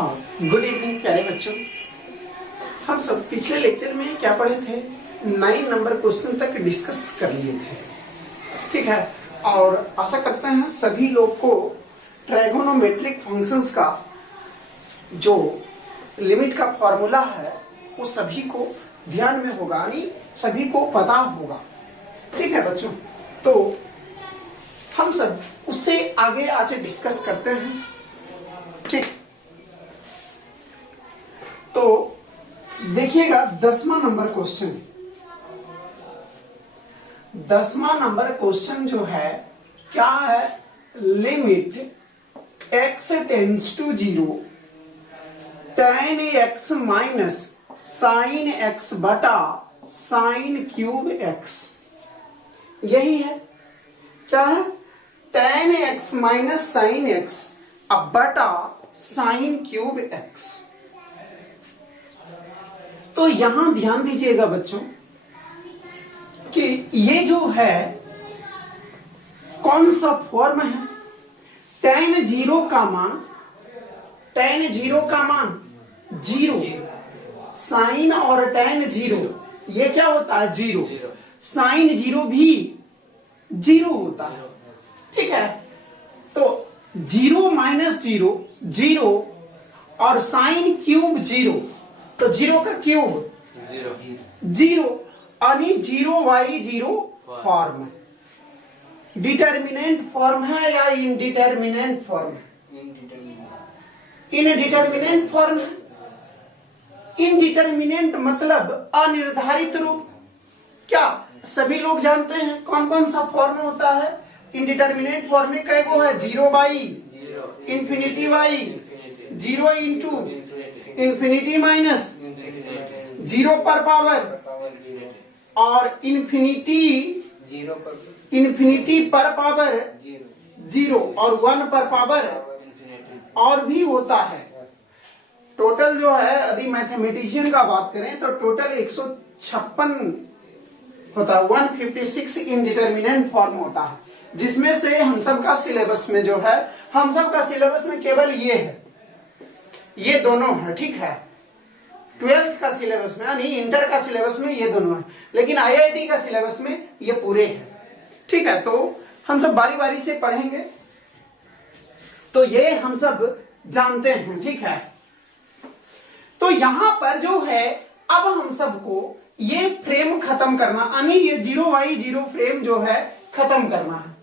हाँ, good evening प्यारे बच्चों। हम सब पिछले लेक्चर में क्या पढ़े थे, 9 नंबर क्वेश्चन तक डिस्कस कर लिए थे, ठीक है। और आशा करते हैं सभी लोग को ट्राइगोनोमेट्रिक फंक्शंस का जो लिमिट का फॉर्मूला है वो सभी को ध्यान में होगा, यानी सभी को पता होगा, ठीक है बच्चों। तो हम सब उससे आगे आज डिस्कस करते हैं, ठीक। तो देखिएगा 10वां नंबर क्वेश्चन। 10वां नंबर क्वेश्चन जो है क्या है, limit x tends to 0 tan x minus sine x बटा साइन क्यूब x। यही है, क्या है, tan x minus sine x अब बटा साइन क्यूब x। तो यहां ध्यान दीजिएगा बच्चों कि ये जो है कौन सा फॉर्म है, tan 0 का मान, tan 0 का मान 0, साइन और tan 0 ये क्या होता है 0, साइन 0 भी 0 होता है, ठीक है। तो 0 माइनस 0 0 और साइन क्यूब 0, तो 0 का क्यूब 0, यानी 0/0 फॉर्म है। डिटर्मिनेंट फॉर्म है या इनडिटर्मिनेंट फॉर्म है? इनडिटर्मिनेंट फॉर्म है। इनडिटर्मिनेंट मतलब अनिर्धारित रूप। क्या सभी लोग जानते हैं कौन कौन सा फॉर्म होता है इनडिटर्मिनेंट फॉर्म में? कई वो है, 0/, infinity by, 0 into infinity minus 0 पर पावर, और इंफिनिटी पर पावर 0 और 1 पर पावर और भी होता है। टोटल जो है, यदि मैथमेटिशियन का बात करें तो टोटल 156 होता है, 156 इनडिटर्मिनेंट फॉर्म होता है, जिसमें से हम सब का सिलेबस में जो है, हम सब का सिलेबस में केवल ये है, ये दोनों है, ठीक है। 12th का सिलेबस में यानी इंटर का सिलेबस में ये दोनों है, लेकिन आईआईटी का सिलेबस में ये पूरे हैं, ठीक है। तो हम सब बारी बारी से पढ़ेंगे, तो ये हम सब जानते हैं, ठीक है। तो यहां पर जो है अब हम सबको ये फ्रेम खत्म करना, यानी ये 0/0 फ्रेम जो है खत्म करना है।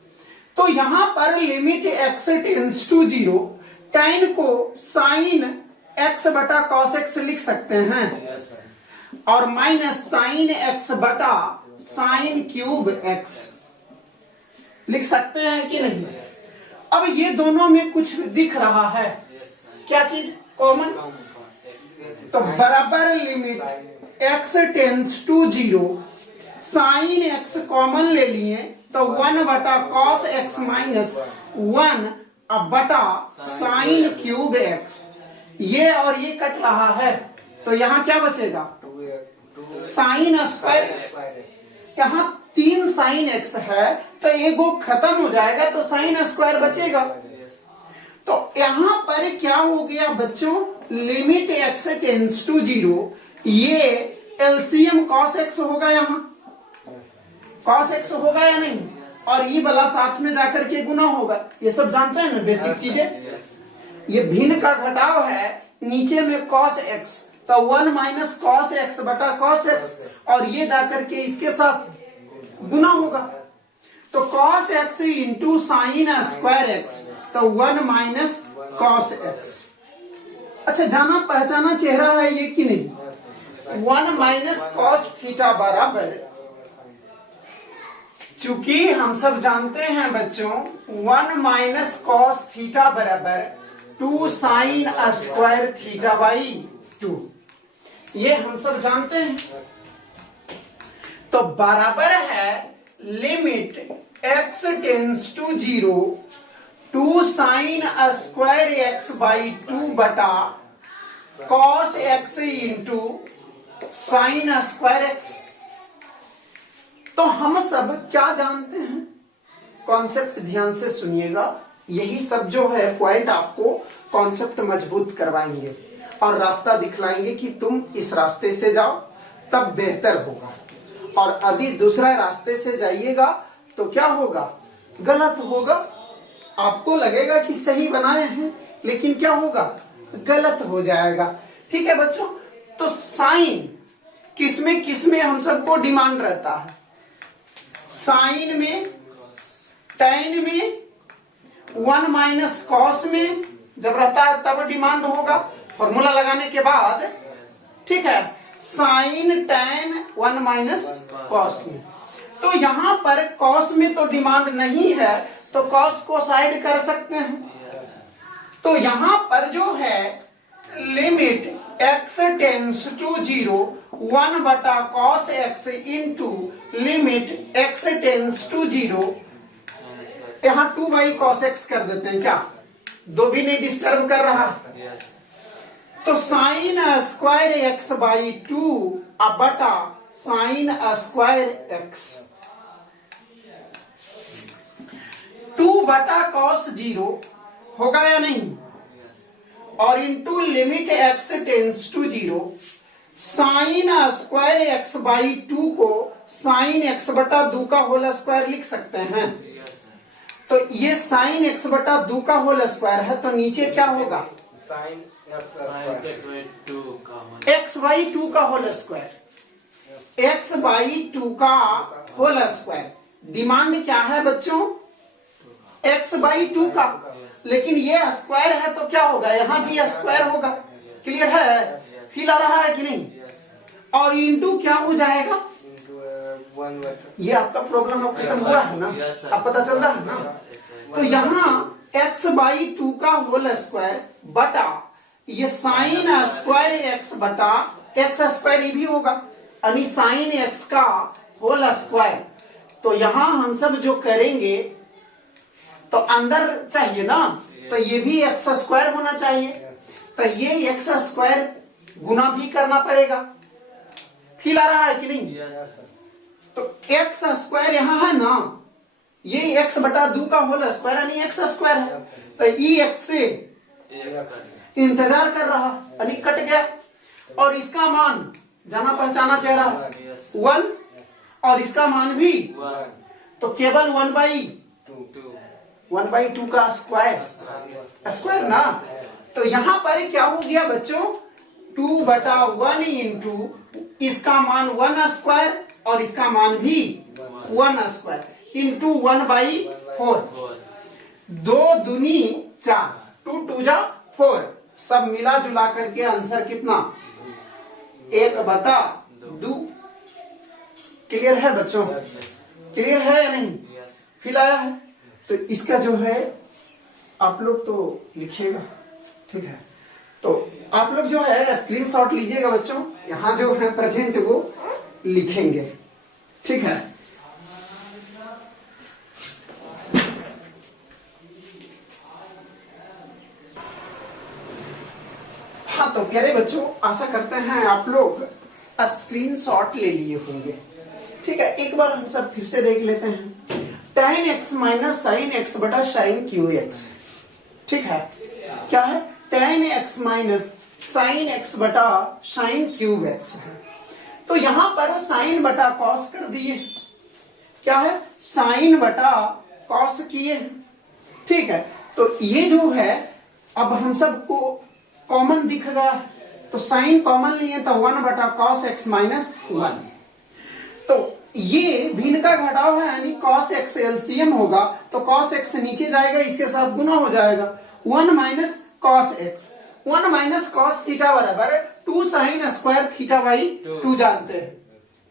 तो यहां पर limit x tends to 0 tan को साइन x बटा cos x लिख सकते हैं, और माइनस साइन x बटा साइन क्यूब x लिख सकते हैं कि नहीं? अब ये दोनों में कुछ दिख रहा है, क्या चीज कॉमन? तो बराबर limit x tends to 0 sine x common ले लिए, तो 1 बटा cos x माइनस 1 अब बटा साइन क्यूब x। ये और ये कट रहा है, तो यहाँ क्या बचेगा, साइन स्क्वायर x। यहाँ 3 साइन x है, तो एगो खत्म हो जाएगा, तो साइन स्क्वायर बचेगा। तो यहाँ पर क्या हो गया बच्चों, लिमिट x टेंड्स टू 0, ये एलसीएम cos x होगा, यहाँ cos x होगा या नहीं, और ये वाला साथ में जाकर के गुना होगा। ये सब जानते हैं ना बेसिक चीजें। ये भिन्न का घटाव है, नीचे में cos x, तो 1 माइनस cos x बटा cos x, और ये जाकर के इसके साथ गुना होगा, तो cos x into sine square x, तो 1 माइनस cos x। अच्छा, जाना पहचाना चेहरा है ये कि नहीं? 1 माइनस cos थीटा बराबर, चूंकि हम सब जानते हैं बच्चों 1 माइनस cos थीटा बराबर 2 साइन स्क्वायर थीटा बाई 2, ये हम सब जानते हैं। तो बराबर है limit x tends to 0 2 sine square x by 2 बटा cos x into sine square x। तो हम सब क्या जानते हैं, कॉन्सेप्ट ध्यान से सुनिएगा, यही सब जो है पॉइंट आपको कॉन्सेप्ट मजबूत करवाएंगे और रास्ता दिखलाएंगे कि तुम इस रास्ते से जाओ तब बेहतर होगा, और यदि दूसरा रास्ते से जाइएगा तो क्या होगा, गलत होगा। आपको लगेगा कि सही बनाए हैं लेकिन क्या होगा, गलत हो जाएगा। ठीक है बच्चों, तो साइन किसमें हम सबको डिमांड रहता है, साइन में, टैन में, 1 माइनस कॉस में जब रहता है तब डिमांड होगा फॉर्मूला लगाने के बाद। ठीक है, साइन टैन 1 माइनस कॉस में। तो यहां पर कॉस में तो डिमांड नहीं है तो कॉस को साइड कर सकते हैं। तो यहां पर जो है लिमिट x टेंस टू 0 1 बटा cos x into limit x tends to 0, यहाँ 2 बाई कॉस x कर देते हैं, क्या दो भी नहीं डिस्टर्ब कर रहा। तो साइन स्क्वायर एक्स बाई 2 बटा साइन स्क्वायर एक्स, 2 बटा कॉस 0 होगा या नहीं, और into limit x tends to 0 sine square x by 2 को साइन एक्स बटा 2 का होल स्क्वायर लिख सकते हैं। तो ये साइन एक्स बटा 2 का होल स्क्वायर है, तो नीचे क्या होगा, एक्स बाई 2 का होल स्क्वायर, एक्स बाई 2 का होल स्क्वायर। डिमांड क्या है बच्चों, एक्स बाई 2 का, लेकिन ये स्क्वायर है तो क्या होगा, यहाँ भी स्क्वायर होगा। क्लियर है, फील आ रहा है कि नहीं। और इंटू क्या हो जाएगा, ये आपका प्रॉब्लम अब खत्म हुआ है ना, अब पता चल रहा है ना। तो यहाँ एक्स बाई 2 का होल स्क्वायर बटा ये साइन स्क्वायर एक्स बटा एक्स स्क्वायर ये भी होगा, यानी साइन एक्स का होल स्क्वायर। तो यहाँ हम सब जो करेंगे तो अंदर चाहिए ना, तो ये भी एक्स स्क्वायर होना चाहिए, तो ये एक्स स्क्वायर गुना भी करना पड़ेगा। फील आ रहा है कि नहीं। तो एक्स स्क्वायर यहाँ है ना, ये एक्स बटा 2 का होल स्क्वायर यानी एक्स स्क्वायर है, तो ई एक्स से इंतजार कर रहा, यानी कट गया, और इसका मान जाना पहचाना चेहरा 1 और इसका मान भी, तो केवल 1/2 का स्क्वायर ना। तो यहाँ पर क्या हो गया बच्चों, 2 बटा 1 इंटू इसका मान 1 स्क्वायर और इसका मान भी 1 स्क्वायर इंटू 1/4, 2 दूनी 4, 2 2 जा 4, सब मिला जुला करके आंसर कितना, 1/2। क्लियर है बच्चों, क्लियर है या नहीं, फील आया है। तो इसका जो है आप लोग तो लिखिएगा, ठीक है। तो आप लोग जो है स्क्रीनशॉट लीजिएगा बच्चों, यहाँ जो है प्रेजेंट वो लिखेंगे, ठीक है। हाँ तो प्यारे बच्चों, आशा करते हैं आप लोग स्क्रीनशॉट ले लिए होंगे, ठीक है। एक बार हम सब फिर से देख लेते हैं, tan x minus sine x बटा साइन क्यू एक्स, ठीक है। क्या है, tan x minus sine x बटा साइन क्यूब एक्स है। तो यहां पर साइन बटा कॉस कर दिए, क्या है, साइन बटा कॉस किए, ठीक है। तो ये जो है अब हम सबको कॉमन दिख गया, तो साइन कॉमन लिए तो 1 बटा कॉस एक्स माइनस 1। तो ये भिन्न का घटाव है, यानी cos x एलसीएम होगा, तो cos x नीचे जाएगा, इसके साथ गुना हो जाएगा, 1 minus cos x, 1 minus cos theta बराबर 2 साइन स्क्वायर थीटा बाई 2 जानते हैं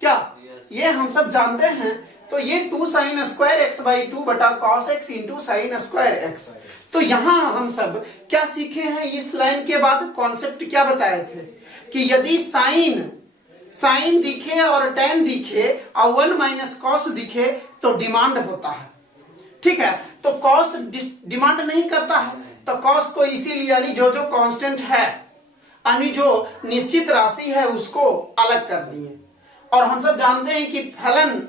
क्या, ये हम सब जानते हैं। तो ये 2 साइन स्क्वायर एक्स बाई 2 बटा cos x into sine square x. तो यहाँ हम सब क्या सीखे हैं, इस लाइन के बाद कॉन्सेप्ट क्या बताए थे कि यदि साइन दिखे और tan दिखे और 1 माइनस कॉस दिखे तो डिमांड होता है, ठीक है। तो कॉस डिमांड नहीं करता है, तो कॉस को इसीलिए यानी जो कांस्टेंट है, यानी जो निश्चित राशि है उसको अलग कर दिए। और हम सब जानते हैं कि फलन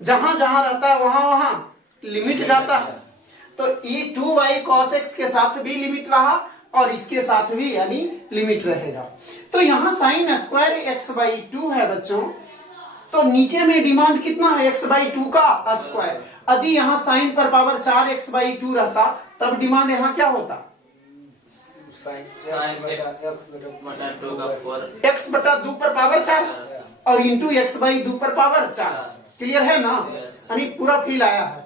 जहां जहां रहता है वहां वहां लिमिट जाता है, तो ये 2 बाई कॉस एक्स के साथ भी लिमिट रहा और इसके साथ भी यानी लिमिट रहेगा। तो यहाँ साइन स्क्वायर एक्स बाई 2 है बच्चों, तो नीचे में डिमांड कितना है एक्स बाई 2 का स्क्वायर। यदि यहाँ साइन पर पावर 4 एक्स बाई 2 रहता तब डिमांड यहाँ क्या होता, एक्स बटा 2 पर पावर 4 और इंटू एक्स बाई 2 पर पावर 4। क्लियर है ना, यानी पूरा फील आया है।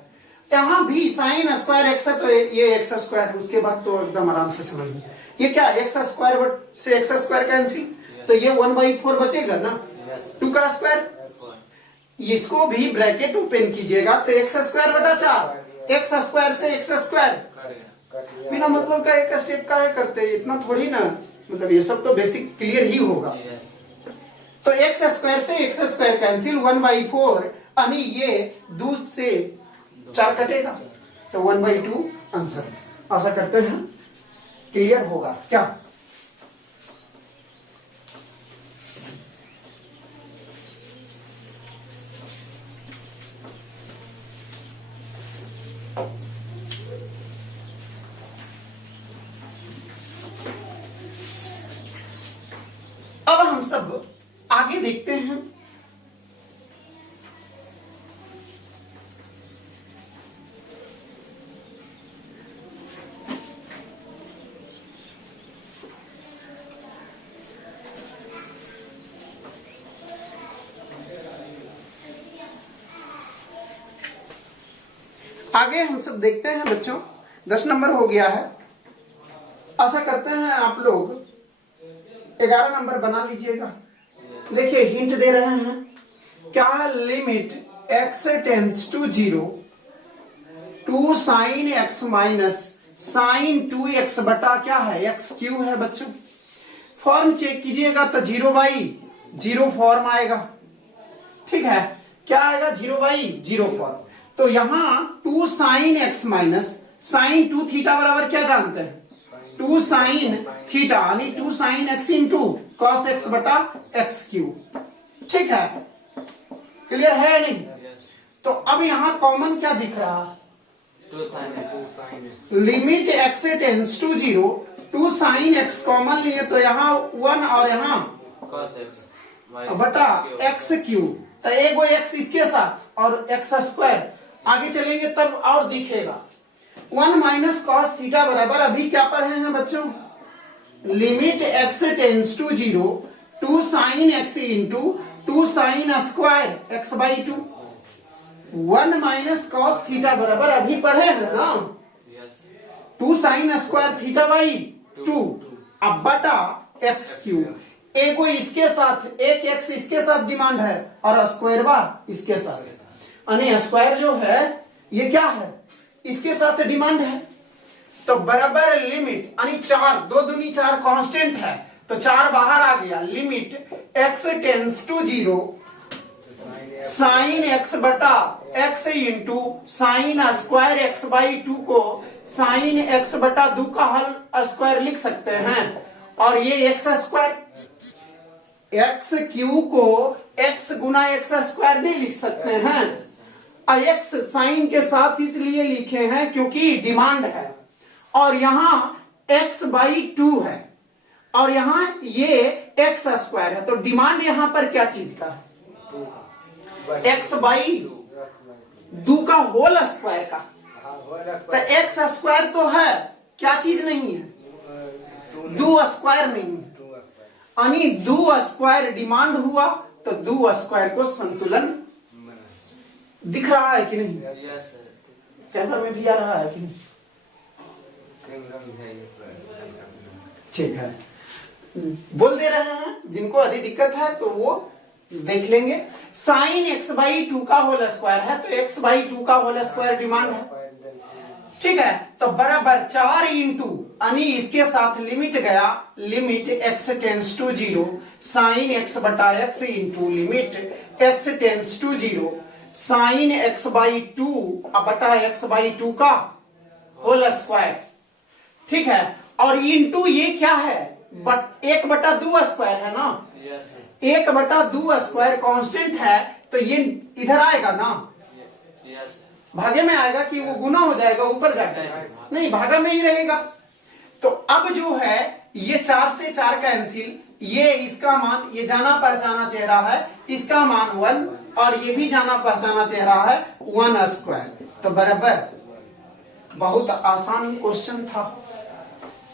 यहाँ भी साइन स्क्वायर एक्स है तो ये एक्स स्क्वायर है, उसके बाद तो एकदम आराम से समझ में। ये क्या एक्स स्क्वायर से एक्स स्क्वायर कैंसिल, तो ये 1/4 बचेगा ना, 2 का स्क्वायर। इसको भी ब्रैकेट ओपन कीजिएगा तो एक्स स्क्वायर बटा 4, एक्स स्क्वायर से एक्स स्क्वायर बिना मतलब का एक स्टेप का है करते, इतना थोड़ी ना, मतलब ये सब तो बेसिक क्लियर ही होगा। तो एक्स स्क्वायर से एक्स स्क्वायर कैंसिल, 1/4 यानी ये 2 से 4 कटेगा तो 1/2 आंसर। आशा करते हैं क्लियर होगा क्या। अब हम सब आगे देखते हैं। आगे हम सब देखते हैं बच्चों, 10 नंबर हो गया है। आशा करते हैं आप लोग 11 नंबर बना लीजिएगा। देखिए हिंट दे रहे हैं क्या है, limit x tends to 0 two sine x minus sine 2x बटा क्या है एक्स क्यू है बच्चों। फॉर्म चेक कीजिएगा तो 0/0 फॉर्म आएगा, ठीक है, क्या आएगा 0/0 फॉर्म। तो यहाँ 2 sine x minus sine 2 theta बराबर क्या जानते हैं, 2 साइन थीटा यानी 2 sine x into cos x बटा एक्स क्यू, ठीक है, क्लियर है या नहीं। तो अब यहाँ कॉमन क्या दिख रहा है, 2 sine limit x tends to 0 2 sine x common लिए तो यहाँ 1 और यहाँ cos x बटा एक्स क्यू, तो एगो x इसके साथ और एक्स स्क्वायर आगे चलेंगे तब और दिखेगा। 1 माइनस कॉस थीटा बराबर अभी क्या पढ़े हैं बच्चों, limit x tends to 0 2 sine x into 2 sine square x by 2। 1 minus cos theta बराबर अभी पढ़े हैं ना, 2 साइन स्क्वायर थीटा बाई 2 अब बटा एक्स क्यू। एक को इसके साथ एक एक्स इसके साथ डिमांड है और स्क्वायर बार इसके साथ, यानी स्क्वायर जो है ये क्या है इसके साथ डिमांड है। तो बराबर लिमिट यानी 4 2 दूनी 4 कांस्टेंट है तो 4 बाहर आ गया, limit x tends to 0 sine x बटा x into sine square x by 2 को साइन x बटा 2 का हल स्क्वायर लिख सकते हैं और ये x स्क्वायर एक्स क्यू को x गुना एक्स स्क्वायर नहीं लिख सकते हैं, x साइन के साथ इसलिए लिखे हैं क्योंकि डिमांड है और यहाँ x बाई 2 है और यहाँ ये x स्क्वायर है, तो डिमांड यहाँ पर क्या चीज का है, x बाई 2 का होल स्क्वायर का। तो x स्क्वायर तो है, क्या चीज नहीं है, 2 स्क्वायर नहीं है, यानी 2 स्क्वायर डिमांड हुआ तो 2 स्क्वायर को संतुलन दिख रहा है कि नहीं, कैमरा में भी आ रहा है कि नहीं, ठीक है, बोल दे रहे हैं, जिनको अधिक दिक्कत है तो वो देख लेंगे। साइन x बाई 2 का होल स्क्वायर है तो x बाई 2 का होल स्क्वायर डिमांड है, ठीक है, तो बराबर 4 इंटू यानी इसके साथ लिमिट गया, limit x tends to 0 sine x बटा x into limit x tends to 0 sine x by 2 बटा x बाई 2 का होल स्क्वायर, ठीक है, और इंटू ये क्या है, 1 बटा 2 स्क्वायर है ना, 1 बटा 2 स्क्वायर कांस्टेंट है तो ये इधर आएगा ना, भागे में आएगा कि वो गुना हो जाएगा ऊपर जाएगा, नहीं भागा में ही रहेगा। तो अब जो है ये 4 से 4 कैंसिल, ये इसका मान, ये जाना पहचाना चेहरा है, इसका मान 1 और ये भी जाना पहचाना चेहरा है 1 स्क्वायर। तो बराबर, बहुत आसान क्वेश्चन था।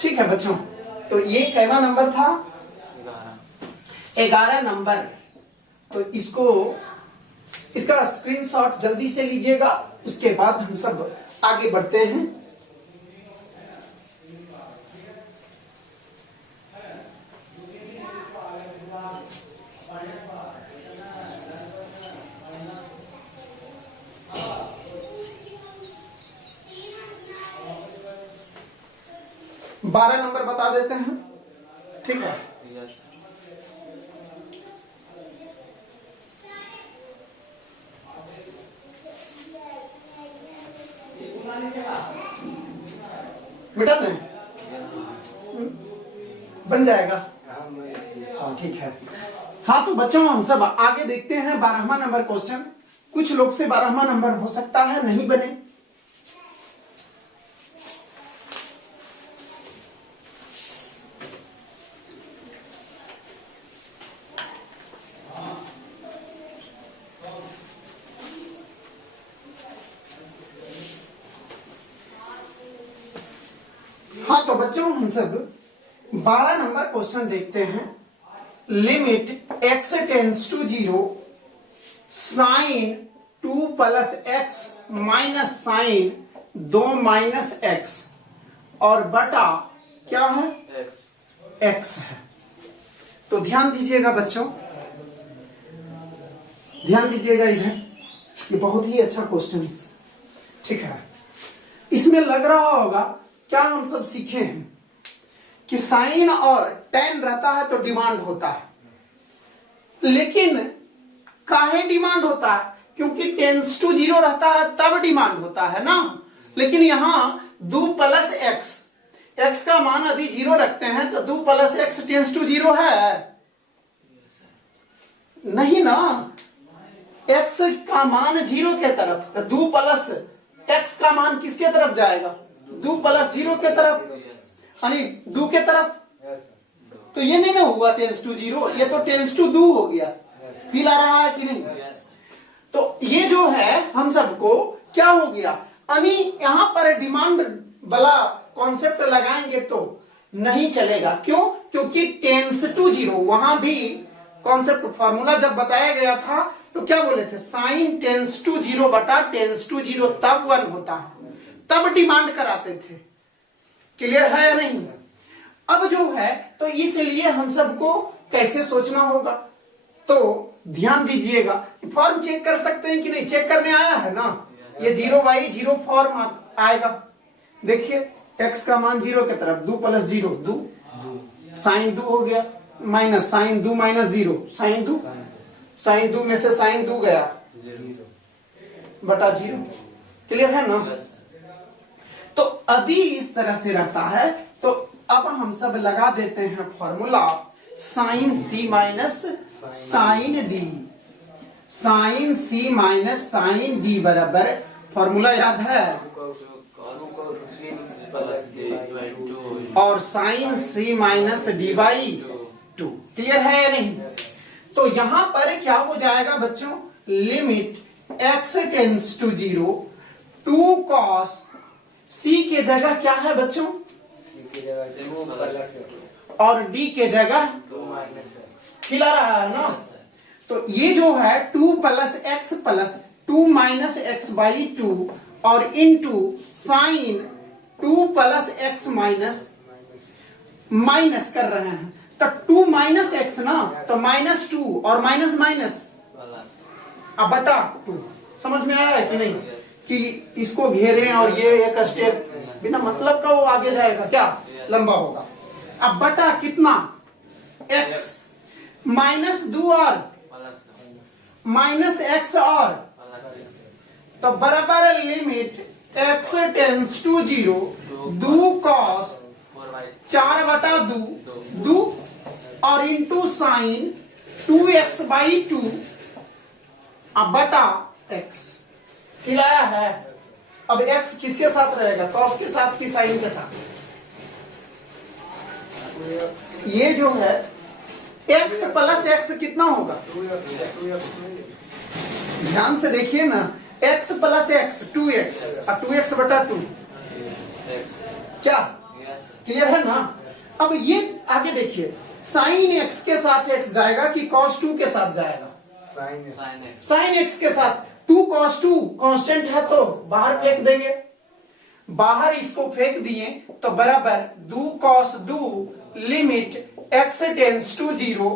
ठीक है बच्चों, तो ये कैवा नंबर था? 11 नंबर। तो इसका स्क्रीनशॉट जल्दी से लीजिएगा, उसके बाद हम सब आगे बढ़ते हैं। बारह नंबर बता देते हैं, ठीक है? यस। मिटा दें? यस। बन जाएगा? हाँ ठीक है। हाँ तो बच्चों हम सब आगे देखते हैं 12वां नंबर क्वेश्चन। कुछ लोग से 12वां नंबर हो सकता है नहीं बने। हाँ तो बच्चों हम सब 12 नंबर क्वेश्चन देखते हैं। Limit x tends to 0 sine 2 plus x minus sine 2 minus x और बटा क्या है? एक्स। x है। तो ध्यान दीजिएगा बच्चों, ध्यान दीजिएगा इधर, ये बहुत ही अच्छा क्वेश्चन, ठीक है? इसमें लग रहा होगा क्या हम सब सीखे हैं कि साइन और टेन रहता है तो डिमांड होता है, लेकिन काहे डिमांड होता है? क्योंकि टेंस टू 0 रहता है तब डिमांड होता है ना। लेकिन यहां 2 प्लस एक्स, एक्स का मान यदि 0 रखते हैं तो 2 प्लस एक्स टेंस टू 0 है नहीं ना। एक्स का मान 0 के तरफ, तो 2 प्लस एक्स का मान किसके तरफ जाएगा? 2 प्लस 0 के तरफ, यानी 2 के तरफ। तो ये नहीं ना हुआ टेंस टू 0, ये तो टेंस टू 2 हो गया। फील आ रहा है कि नहीं? तो ये जो है हम सबको क्या हो गया, यानी यहां पर डिमांड वाला कॉन्सेप्ट लगाएंगे तो नहीं चलेगा। क्यों? क्योंकि टेंस टू 0 वहां भी कॉन्सेप्ट फॉर्मूला जब बताया गया था तो क्या बोले थे? साइन टेंस टू 0 बटा टेंस टू 0 तब 1 होता है, तब डिमांड कराते थे। क्लियर है या नहीं? अब जो है तो इसलिए हम सबको कैसे सोचना होगा, तो ध्यान दीजिएगा। फॉर्म चेक कर सकते हैं कि नहीं? चेक करने आया है ना, ये 0/0 फॉर्म आएगा। देखिए x का मान 0 की तरफ, 2 प्लस 0 2, साइन 2 हो गया, minus sine 2 minus 0 sine 2, sine 2 में से साइन 2 गया बटा 0। क्लियर है ना? तो यदि इस तरह से रहता है तो अब हम सब लगा देते हैं formula sine c minus sine d. Sine c minus sine D बराबर, फॉर्मूला याद है? और sine c minus D by 2। Clear है या नहीं? तो यहां पर क्या हो जाएगा बच्चों? Limit x tends to 0 2 cos c के जगह क्या है बच्चों? और d के जगह खिला रहा है ना। तो ये जो है 2 plus x plus 2 minus x by 2 और into sine 2 plus x minus minus कर रहे हैं, तो 2 माइनस एक्स ना, तो माइनस 2 और माइनस माइनस अब बटा 2। समझ में आया है कि नहीं? कि इसको घेरें और ये एक स्टेप बिना मतलब का वो आगे जाएगा, क्या लंबा होगा। अब बटा कितना? x माइनस 2 और माइनस एक्स और, तो बराबर limit x tends to 0 2 cos 4 बटा 2 और इंटू साइन 2x बाई 2 अब बटा x। खिलाया है। अब x किसके साथ रहेगा? cos के साथ कि साइन के साथ? ये जो है x प्लस x कितना होगा, ध्यान से देखिए ना, x प्लस x 2x और 2x बटा 2 X. क्या Yes. क्लियर है ना। अब ये आगे देखिए, साइन x के साथ x जाएगा कि cos 2 के साथ जाएगा, Sin X. साइन x के साथ 2 cos 2 कांस्टेंट है तो बाहर फेंक देंगे, बाहर इसको फेंक दिए तो बराबर 2 cos 2 limit x tends to 0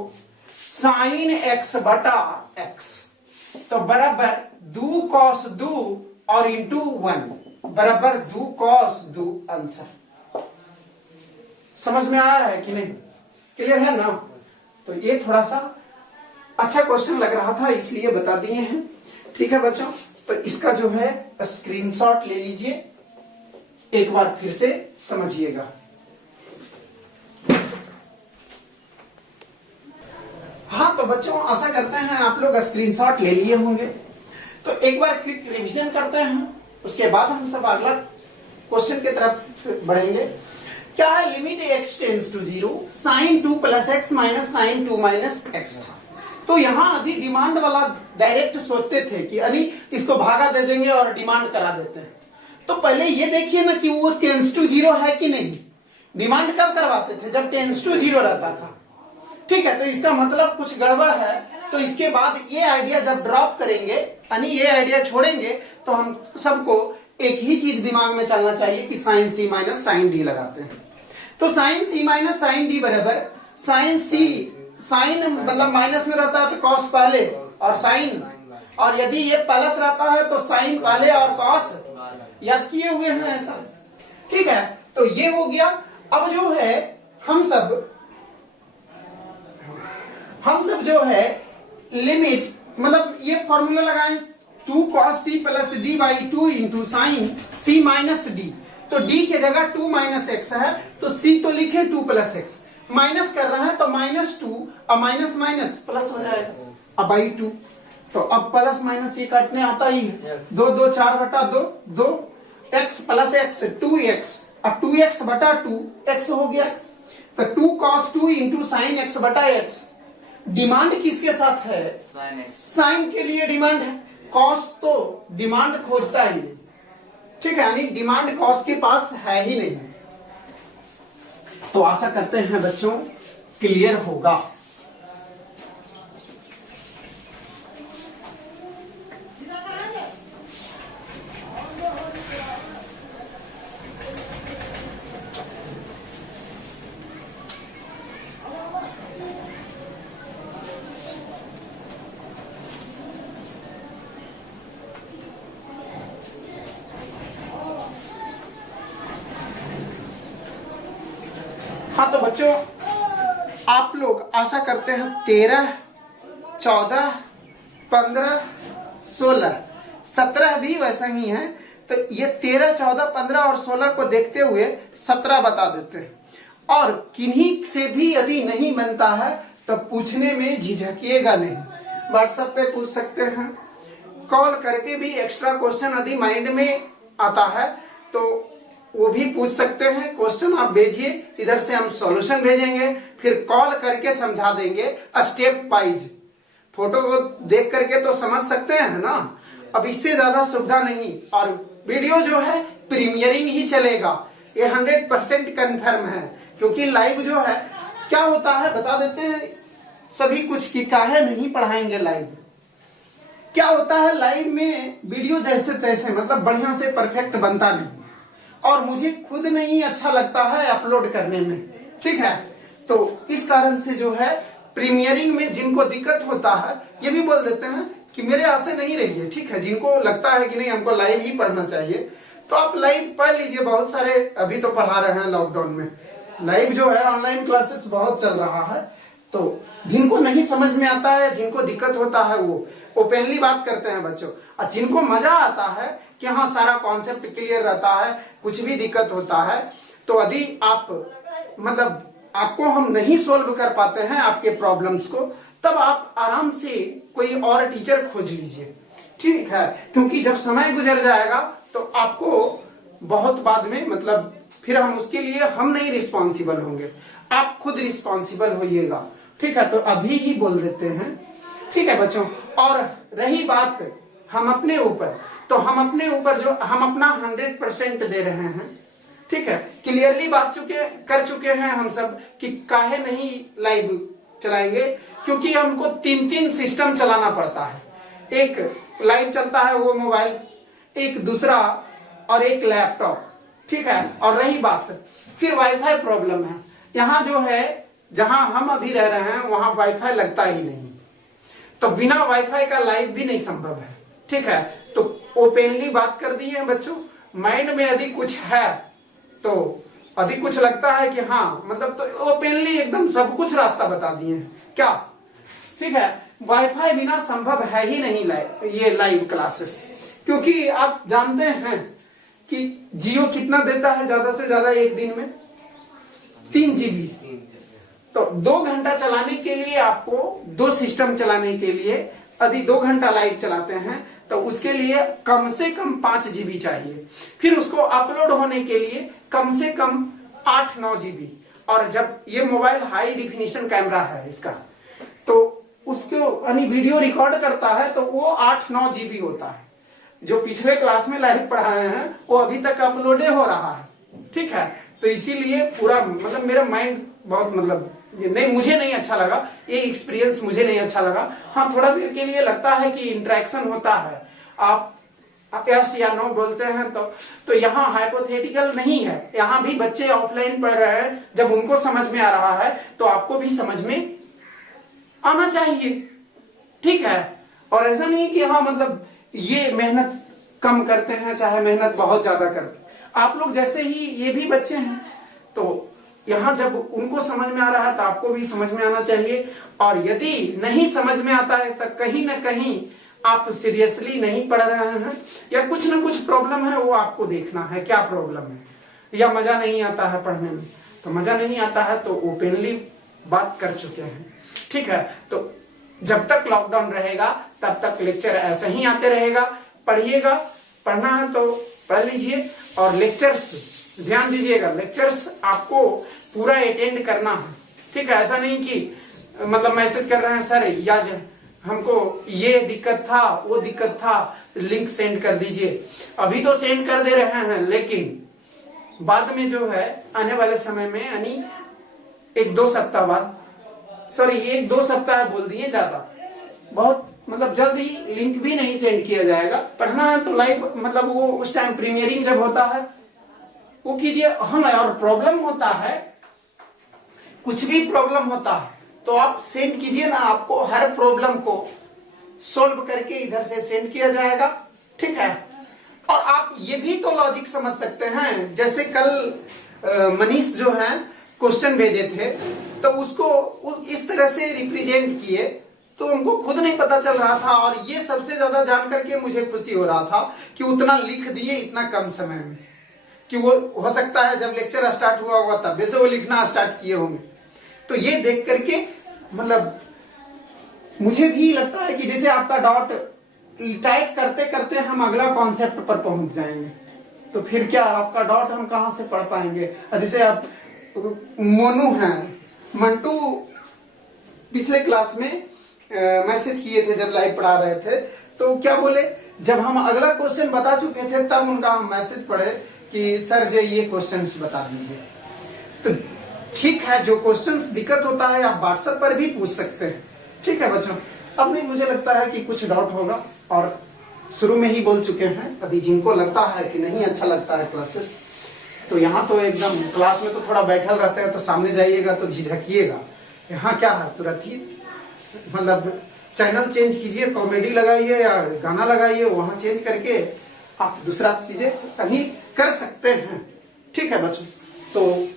sine x बटा x, तो बराबर 2 cos 2 और इंटू 1 बराबर 2 cos 2 आंसर। समझ में आया है कि नहीं, क्लियर है ना। तो ये थोड़ा सा अच्छा क्वेश्चन लग रहा था इसलिए बता दिए हैं, ठीक है बच्चों। तो इसका जो है स्क्रीनशॉट ले लीजिए, एक बार फिर से समझिएगा। हाँ तो बच्चों आशा करते हैं आप लोग स्क्रीनशॉट ले लिए होंगे। तो एक बार क्विक रिवीजन करते हैं, उसके बाद हम सब अगला क्वेश्चन की तरफ बढ़ेंगे। क्या है, limit x tends to 0 sine 2 plus x minus sine 2 minus x था। तो यहां अधि डिमांड वाला डायरेक्ट सोचते थे कि अरे इसको भागा दे देंगे और डिमांड करा देते हैं। तो पहले ये देखिए ना कि वो टेंस टू 0 है कि नहीं। डिमांड कब करवाते थे, जब टेंस टू 0 रहता था, ठीक है। तो इसका मतलब कुछ गड़बड़ है। तो इसके बाद ये आइडिया जब ड्रॉप करेंगे, यानी ये आइडिया छोड़ेंगे, तो हम सबको एक ही चीज दिमाग में चलना चाहिए कि sign C minus sine D लगाते हैं। तो sign C minus sine D बराबर साइन सी, साइन मतलब माइनस में रहता है तो कॉस पहले और साइन, और यदि ये प्लस रहता है तो साइन पहले और कॉस, याद किए हुए हैं ऐसा, ठीक है। तो ये हो गया। अब जो है हम सब जो है लिमिट, मतलब ये फॉर्मूला लगाएं 2 cos c plus D by 2 into sine c minus D. तो d के जगह 2 माइनस एक्स है तो c तो लिखे 2 प्लस एक्स, माइनस कर रहे हैं तो माइनस 2 और माइनस माइनस प्लस हो जाएगा अब बाई 2। तो अब प्लस माइनस ये काटने आता ही है, 2 2 4 बटा 2 2 x प्लस एक्स 2x और 2x बटा 2 x हो गया। तो 2 cos 2 इंटू साइन x बटा x। डिमांड किसके साथ है, Sin X. साइन के लिए डिमांड है, कॉस तो डिमांड खोजता ही नहीं, ठीक है, यानी डिमांड कॉस के पास है ही नहीं। तो आशा करते हैं बच्चों क्लियर होगा। हाँ तो बच्चों आप लोग आशा करते हैं 13, 14, 15, 16, 17 भी वैसा ही है। तो ये 13, 14, 15 और 16 को देखते हुए 17 बता देते हैं। और किन्हीं से भी यदि नहीं बनता है तो पूछने में झिझकिएगा नहीं, व्हाट्सएप पे पूछ सकते हैं, कॉल करके भी एक्स्ट्रा क्वेश्चन यदि माइंड में आता है तो वो भी पूछ सकते हैं। क्वेश्चन आप भेजिए, इधर से हम सॉल्यूशन भेजेंगे, फिर कॉल करके समझा देंगे स्टेप वाइज। फोटो को देख करके तो समझ सकते हैं ना, अब इससे ज्यादा सुविधा नहीं। और वीडियो जो है प्रीमियरिंग ही चलेगा, ये 100% कंफर्म है, क्योंकि लाइव जो है क्या होता है बता देते हैं सभी कुछ की काहे नहीं पढ़ाएंगे लाइव। क्या होता है लाइव में वीडियो जैसे तैसे मतलब बढ़िया से परफेक्ट बनता नहीं, और मुझे खुद नहीं अच्छा लगता है अपलोड करने में, ठीक है। तो इस कारण से जो है प्रीमियरिंग में जिनको दिक्कत होता है ये भी बोल देते हैं कि मेरे आसे नहीं रहिए, ठीक है। जिनको लगता है कि नहीं हमको लाइव ही पढ़ना चाहिए तो आप लाइव पढ़ लीजिए। बहुत सारे अभी तो पढ़ा रहे हैं लॉकडाउन में, लाइव जो है ऑनलाइन क्लासेस बहुत चल रहा है। तो जिनको नहीं समझ में आता है, जिनको दिक्कत होता है वो ओपनली बात करते हैं बच्चों, और जिनको मजा आता है कि हाँ सारा कॉन्सेप्ट क्लियर रहता है, कुछ भी दिक्कत होता है तो यदि आप मतलब आपको हम नहीं सोल्व कर पाते हैं आपके प्रॉब्लम्स को, तब आप आराम से कोई और टीचर खोज लीजिए, ठीक है। क्योंकि जब समय गुजर जाएगा तो आपको बहुत बाद में मतलब फिर हम उसके लिए हम नहीं रिस्पॉन्सिबल होंगे। आप खुद रिस्पॉन्सिबल होइएगा, ठीक है। तो अभी ही बोल देते हैं, ठीक है बच्चों। और रही बात हम अपने ऊपर, तो हम अपने ऊपर जो हम अपना 100% दे रहे हैं, ठीक है। क्लियरली बात कर चुके हैं हम सब कि काहे नहीं लाइव चलाएंगे, क्योंकि हमको 3 सिस्टम चलाना पड़ता है। एक लाइव चलता है वो मोबाइल, एक दूसरा और एक लैपटॉप, ठीक है। और रही बात फिर वाईफाई प्रॉब्लम है, यहाँ जो है जहां हम अभी रह रहे हैं वहां वाईफाई लगता ही नहीं, तो बिना वाईफाई का लाइव भी नहीं संभव है, ठीक है। तो ओपनली बात कर दी है बच्चों। माइंड में यदि कुछ है तो यदि कुछ लगता है कि हाँ मतलब, तो ओपनली एकदम सब कुछ रास्ता बता दिए हैं क्या, ठीक है। वाईफाई बिना संभव है ही नहीं ये लाइव क्लासेस, क्योंकि आप जानते हैं कि जियो कितना देता है ज्यादा से ज्यादा एक दिन में 3 GB। तो 2 घंटा चलाने के लिए आपको 2 सिस्टम चलाने के लिए यदि 2 घंटा लाइव चलाते हैं तो उसके लिए कम से कम 5 GB चाहिए। फिर उसको अपलोड होने के लिए कम से कम 8-9 GB। और जब ये मोबाइल हाई डिफिनिशन कैमरा है इसका, तो उसको यानी वीडियो रिकॉर्ड करता है तो वो 8-9 GB होता है। जो पिछले क्लास में लाइव पढ़ाए हैं वो अभी तक अपलोडे हो रहा है, ठीक है। तो इसीलिए पूरा मतलब मेरा माइंड बहुत मतलब नहीं, मुझे नहीं अच्छा लगा ये एक्सपीरियंस, मुझे नहीं अच्छा लगा। हाँ थोड़ा देर के लिए लगता है कि इंटरेक्शन होता है, आप यस या नो बोलते हैं तो यहाँ हाइपोथेटिकल नहीं है, यहाँ भी बच्चे ऑफलाइन पढ़ रहे हैं, जब उनको समझ में आ रहा है तो आपको भी समझ में आना चाहिए, ठीक है। और ऐसा नहीं कि हाँ मतलब ये मेहनत कम करते हैं चाहे मेहनत बहुत ज्यादा करते हैं, आप लोग जैसे ही ये भी बच्चे हैं, तो यहाँ जब उनको समझ में आ रहा है तो आपको भी समझ में आना चाहिए। और यदि नहीं समझ में आता है तो कहीं ना कहीं आप सीरियसली नहीं पढ़ रहे हैं या कुछ ना कुछ प्रॉब्लम है, वो आपको देखना है क्या प्रॉब्लम है। या मजा नहीं आता है पढ़ने में, तो मजा नहीं आता है तो ओपनली बात कर चुके हैं, ठीक है। तो जब तक लॉकडाउन रहेगा तब तक लेक्चर ऐसे ही आते रहेगा, पढ़िएगा, पढ़ना है तो पढ़ लीजिए। और लेक्चर्स ध्यान दीजिएगा, लेक्चर्स आपको पूरा अटेंड करना है, ठीक है। ऐसा नहीं कि मतलब मैसेज कर रहे हैं सर या हमको ये दिक्कत था वो दिक्कत था, लिंक सेंड कर दीजिए। अभी तो सेंड कर दे रहे हैं, लेकिन बाद में जो है आने वाले समय में यानी 1-2 सप्ताह बाद, सॉरी 1-2 सप्ताह बोल दिए, ज्यादा बहुत मतलब जल्द ही लिंक भी नहीं सेंड किया जाएगा। पढ़ना है तो लाइव मतलब वो उस टाइम प्रीमियरिंग जब होता है वो कीजिए। हम और प्रॉब्लम होता है, कुछ भी प्रॉब्लम होता है तो आप सेंड कीजिए ना, आपको हर प्रॉब्लम को सोल्व करके इधर से सेंड किया जाएगा, ठीक है। और आप ये भी तो लॉजिक समझ सकते हैं, जैसे कल मनीष जो है क्वेश्चन भेजे थे तो उसको इस तरह से रिप्रेजेंट किए तो हमको खुद नहीं पता चल रहा था। और ये सबसे ज्यादा जान करके मुझे खुशी हो रहा था कि उतना लिख दिए इतना कम समय में, कि वो हो सकता है जब लेक्चर स्टार्ट हुआ होगा तब से वो लिखना स्टार्ट किए होंगे। तो ये देख करके मतलब मुझे भी लगता है कि जैसे आपका डॉट टाइप करते करते हम अगला कॉन्सेप्ट पर पहुंच जाएंगे, तो फिर क्या आपका डॉट हम कहां से पढ़ पाएंगे। जैसे आप मोनू हैं, मंटू पिछले क्लास में मैसेज किए थे जब लाइव पढ़ा रहे थे, तो क्या बोले, जब हम अगला क्वेश्चन बता चुके थे तब उनका हम मैसेज पढ़े कि सर जो ये क्वेश्चंस बता दीजिए। तो ठीक है, जो क्वेश्चंस दिक्कत होता है आप व्हाट्सएप पर भी पूछ सकते हैं, ठीक है बच्चों। अब नहीं, मुझे लगता है कि कुछ डाउट होगा और शुरू में ही बोल चुके हैं। अभी जिनको लगता है कि नहीं अच्छा लगता है क्लासेस, तो यहाँ तो एकदम क्लास में तो थोड़ा बैठल रहते हैं, तो सामने जाइएगा तो झिझकिएगा। यहाँ क्या है, तुरंत ही मतलब चैनल चेंज कीजिए, कॉमेडी लगाइए या गाना लगाइए, वहां चेंज करके आप दूसरा चीजें कहीं कर सकते हैं, ठीक है बच्चों। तो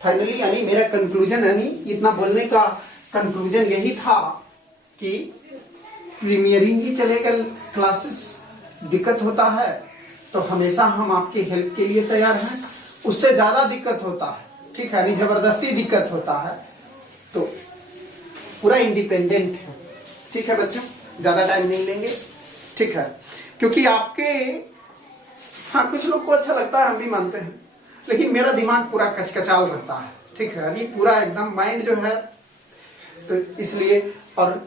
फाइनली यानी मेरा कंक्लूजन यानी इतना बोलने का कंक्लूजन यही था कि प्रीमियरिंग ही चलेगा क्लासेस, दिक्कत होता है तो हमेशा हम आपके हेल्प के लिए तैयार हैं। उससे ज्यादा दिक्कत होता है, ठीक है, यानी जबरदस्ती दिक्कत होता है तो पूरा इंडिपेंडेंट है, ठीक है बच्चों। ज्यादा टाइम नहीं लेंगे, ठीक है, क्योंकि आपके हाँ कुछ लोग को अच्छा लगता है, हम भी मानते हैं, लेकिन मेरा दिमाग पूरा कचकचाल रहता है, ठीक है, अभी पूरा एकदम माइंड जो है, तो इसलिए। और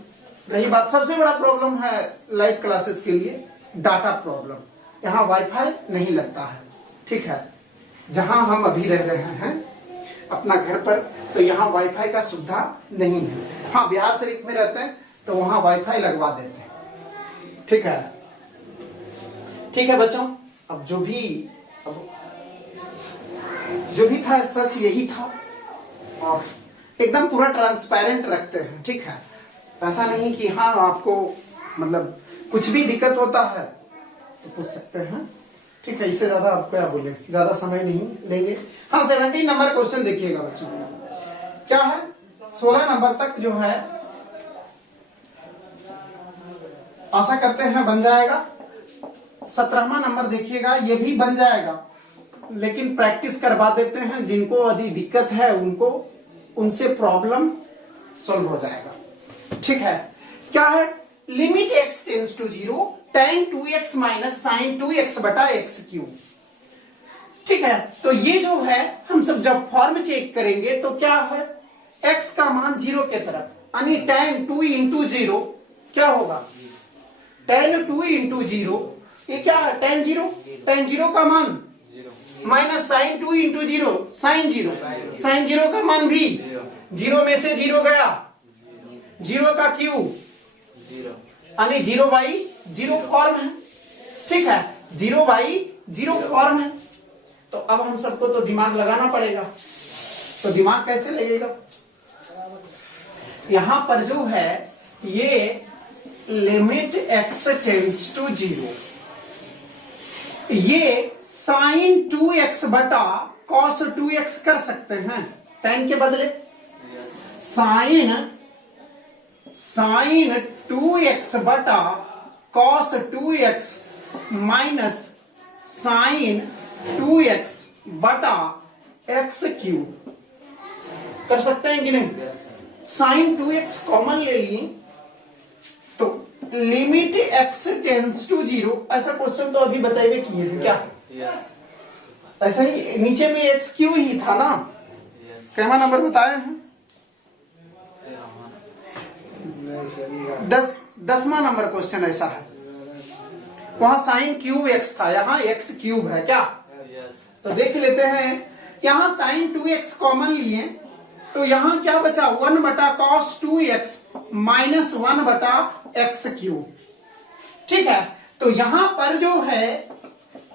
रही बात, सबसे बड़ा प्रॉब्लम है लाइव क्लासेस के लिए डाटा प्रॉब्लम। यहाँ वाईफाई नहीं लगता है, ठीक है, जहां हम अभी रह रहे हैं अपना घर पर, तो यहाँ वाईफाई का सुविधा नहीं है। हाँ, बिहार शरीफ में रहते हैं तो वहां वाईफाई लगवा देते हैं, ठीक है। ठीक है बच्चों, अब जो भी था सच यही था, और एकदम पूरा ट्रांसपेरेंट रखते हैं, ठीक है। ऐसा नहीं कि हाँ आपको मतलब कुछ भी दिक्कत होता है तो पूछ सकते हैं, ठीक है। इससे ज्यादा आप क्या बोले, ज्यादा समय नहीं लेंगे। हाँ, 17 नंबर क्वेश्चन देखिएगा बच्चों, क्या है 16 नंबर तक जो है आशा करते हैं बन जाएगा। 17वां नंबर देखिएगा, ये भी बन जाएगा, लेकिन प्रैक्टिस करवा देते हैं। जिनको यदि दिक्कत है उनको, उनसे प्रॉब्लम सॉल्व हो जाएगा, ठीक है। क्या है, limit x tends to 0 tan 2x minus sine 2x बटा x क्यूब, ठीक है। तो ये जो है हम सब जब फॉर्म चेक करेंगे तो क्या है, x का मान 0 के तरफ, यानी tan 2 इंटू 0 क्या होगा, tan 2 इंटू 0, ये क्या है tan 0 का मान माइनस साइन 2 इंटू 0 साइन 0 का मान भी 0 में से 0 गया, 0 का क्यूब, यानी 0/0 फॉर्म है, ठीक है, 0/0 फॉर्म है। तो अब हम सबको तो दिमाग लगाना पड़ेगा, तो दिमाग कैसे लगेगा, यहां पर जो है ये लिमिट x टेंस टू 0, ये साइन 2x बटा कॉस 2x कर सकते हैं, tan के बदले साइन 2x बटा cos 2x minus sine 2x बटा x क्यूब कर सकते हैं कि नहीं। साइन 2x कॉमन ले लिए तो लिमिट x टेंस टू 0, ऐसा क्वेश्चन तो अभी बताइए किए थे क्या, ऐसा ही नीचे में x क्यू ही था ना, कैमा नंबर बताए हैं, 10वां नंबर क्वेश्चन ऐसा है, वहां साइन क्यूब x था, यहाँ x क्यूब है क्या। तो देख लेते हैं, यहाँ साइन 2x कॉमन लिए तो यहाँ क्या बचा, 1 बटा कॉस 2x माइनस 1 बटा x क्यूब, ठीक है। तो यहां पर जो है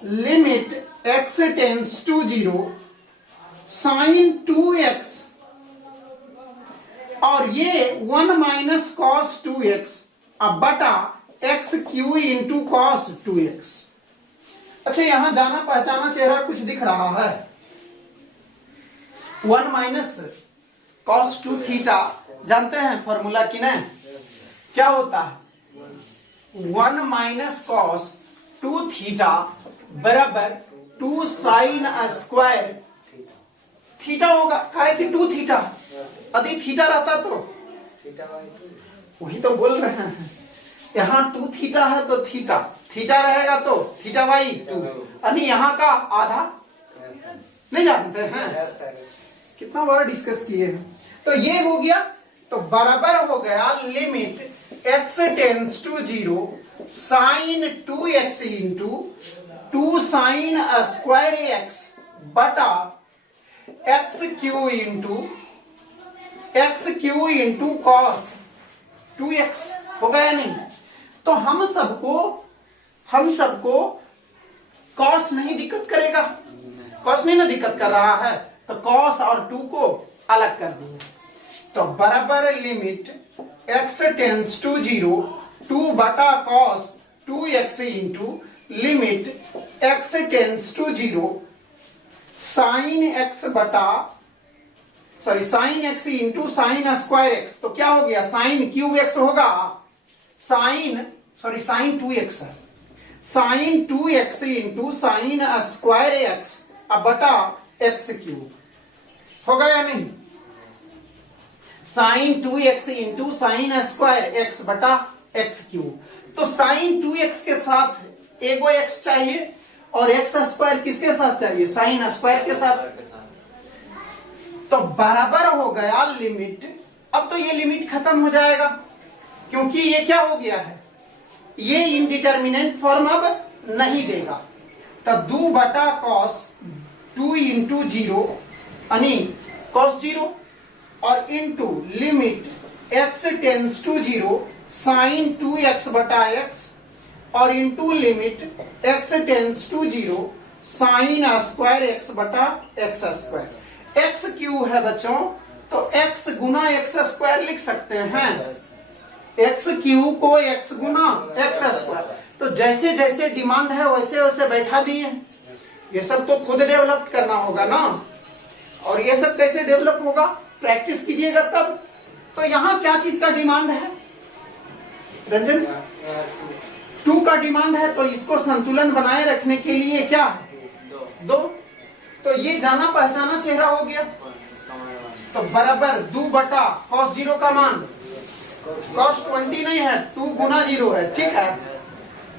limit x tends to 0 sine 2x और ये 1 माइनस कॉस 2x अब बटा x cube into cos 2x। अच्छा, यहां जाना पहचाना चेहरा कुछ दिख रहा है, 1 माइनस कॉस 2 थीटा जानते हैं फॉर्मूला की ना, क्या होता है 1 माइनस कॉस 2 थीटा बराबर 2 साइन स्क्वायर थीटा होगा, काहे कि 2 थीटा, यदि थीटा रहता तो वही तो बोल रहे हैं, यहाँ 2 थीटा है तो थीटा रहेगा तो θ/2, यानी यहाँ का आधा, नहीं जानते हैं, कितना बार डिस्कस किए हैं। तो ये हो गया, तो बराबर हो गया limit x tends to 0 sine 2x into 2 sine square x बटा x cube into cos 2x हो गया नहीं। तो हम सबको कॉस नहीं दिक्कत करेगा, कॉस नहीं ना दिक्कत कर रहा है, तो कॉस और 2 को अलग कर दिए, तो बराबर लिमिट x टेंस टू 0 2 बटा cos 2x into limit x tends to 0 sine x into sine square x। तो क्या हो गया, साइन क्यूब x होगा, साइन 2x है, sine 2x into sine square x अब बटा x क्यूब हो गया नहीं, sine 2x into sine square x बटा x क्यूब। तो साइन 2x के साथ एगो x चाहिए और x स्क्वायर किसके साथ चाहिए, साइन स्क्वायर के साथ। तो बराबर हो गया लिमिट। अब तो ये लिमिट खत्म हो जाएगा क्योंकि ये क्या हो गया है, ये इनडिटर्मिनेंट फॉर्म अब नहीं देगा। तो 2 बटा कॉस 2 इंटू 0 यानी कॉस 0 और into limit x tends to 0 sine 2x बटा x और into limit x tends to 0 sine square x बटा x स्क्वायर। x क्यू है बच्चों, तो x गुना x स्क्वायर लिख सकते हैं। x क्यू को x गुना x स्क्वायर, तो जैसे जैसे डिमांड है वैसे वैसे बैठा दिए। ये सब तो खुद डेवलप करना होगा ना, और ये सब कैसे डेवलप होगा, प्रैक्टिस कीजिएगा तब। तो यहाँ क्या चीज का डिमांड है रंजन, 2 का डिमांड है, तो इसको संतुलन बनाए रखने के लिए क्या है 2। तो ये जाना पहचाना चेहरा हो गया। तो बराबर 2 बटा cos 0 का मान cos 20 नहीं है, 2 गुना 0 है, ठीक है,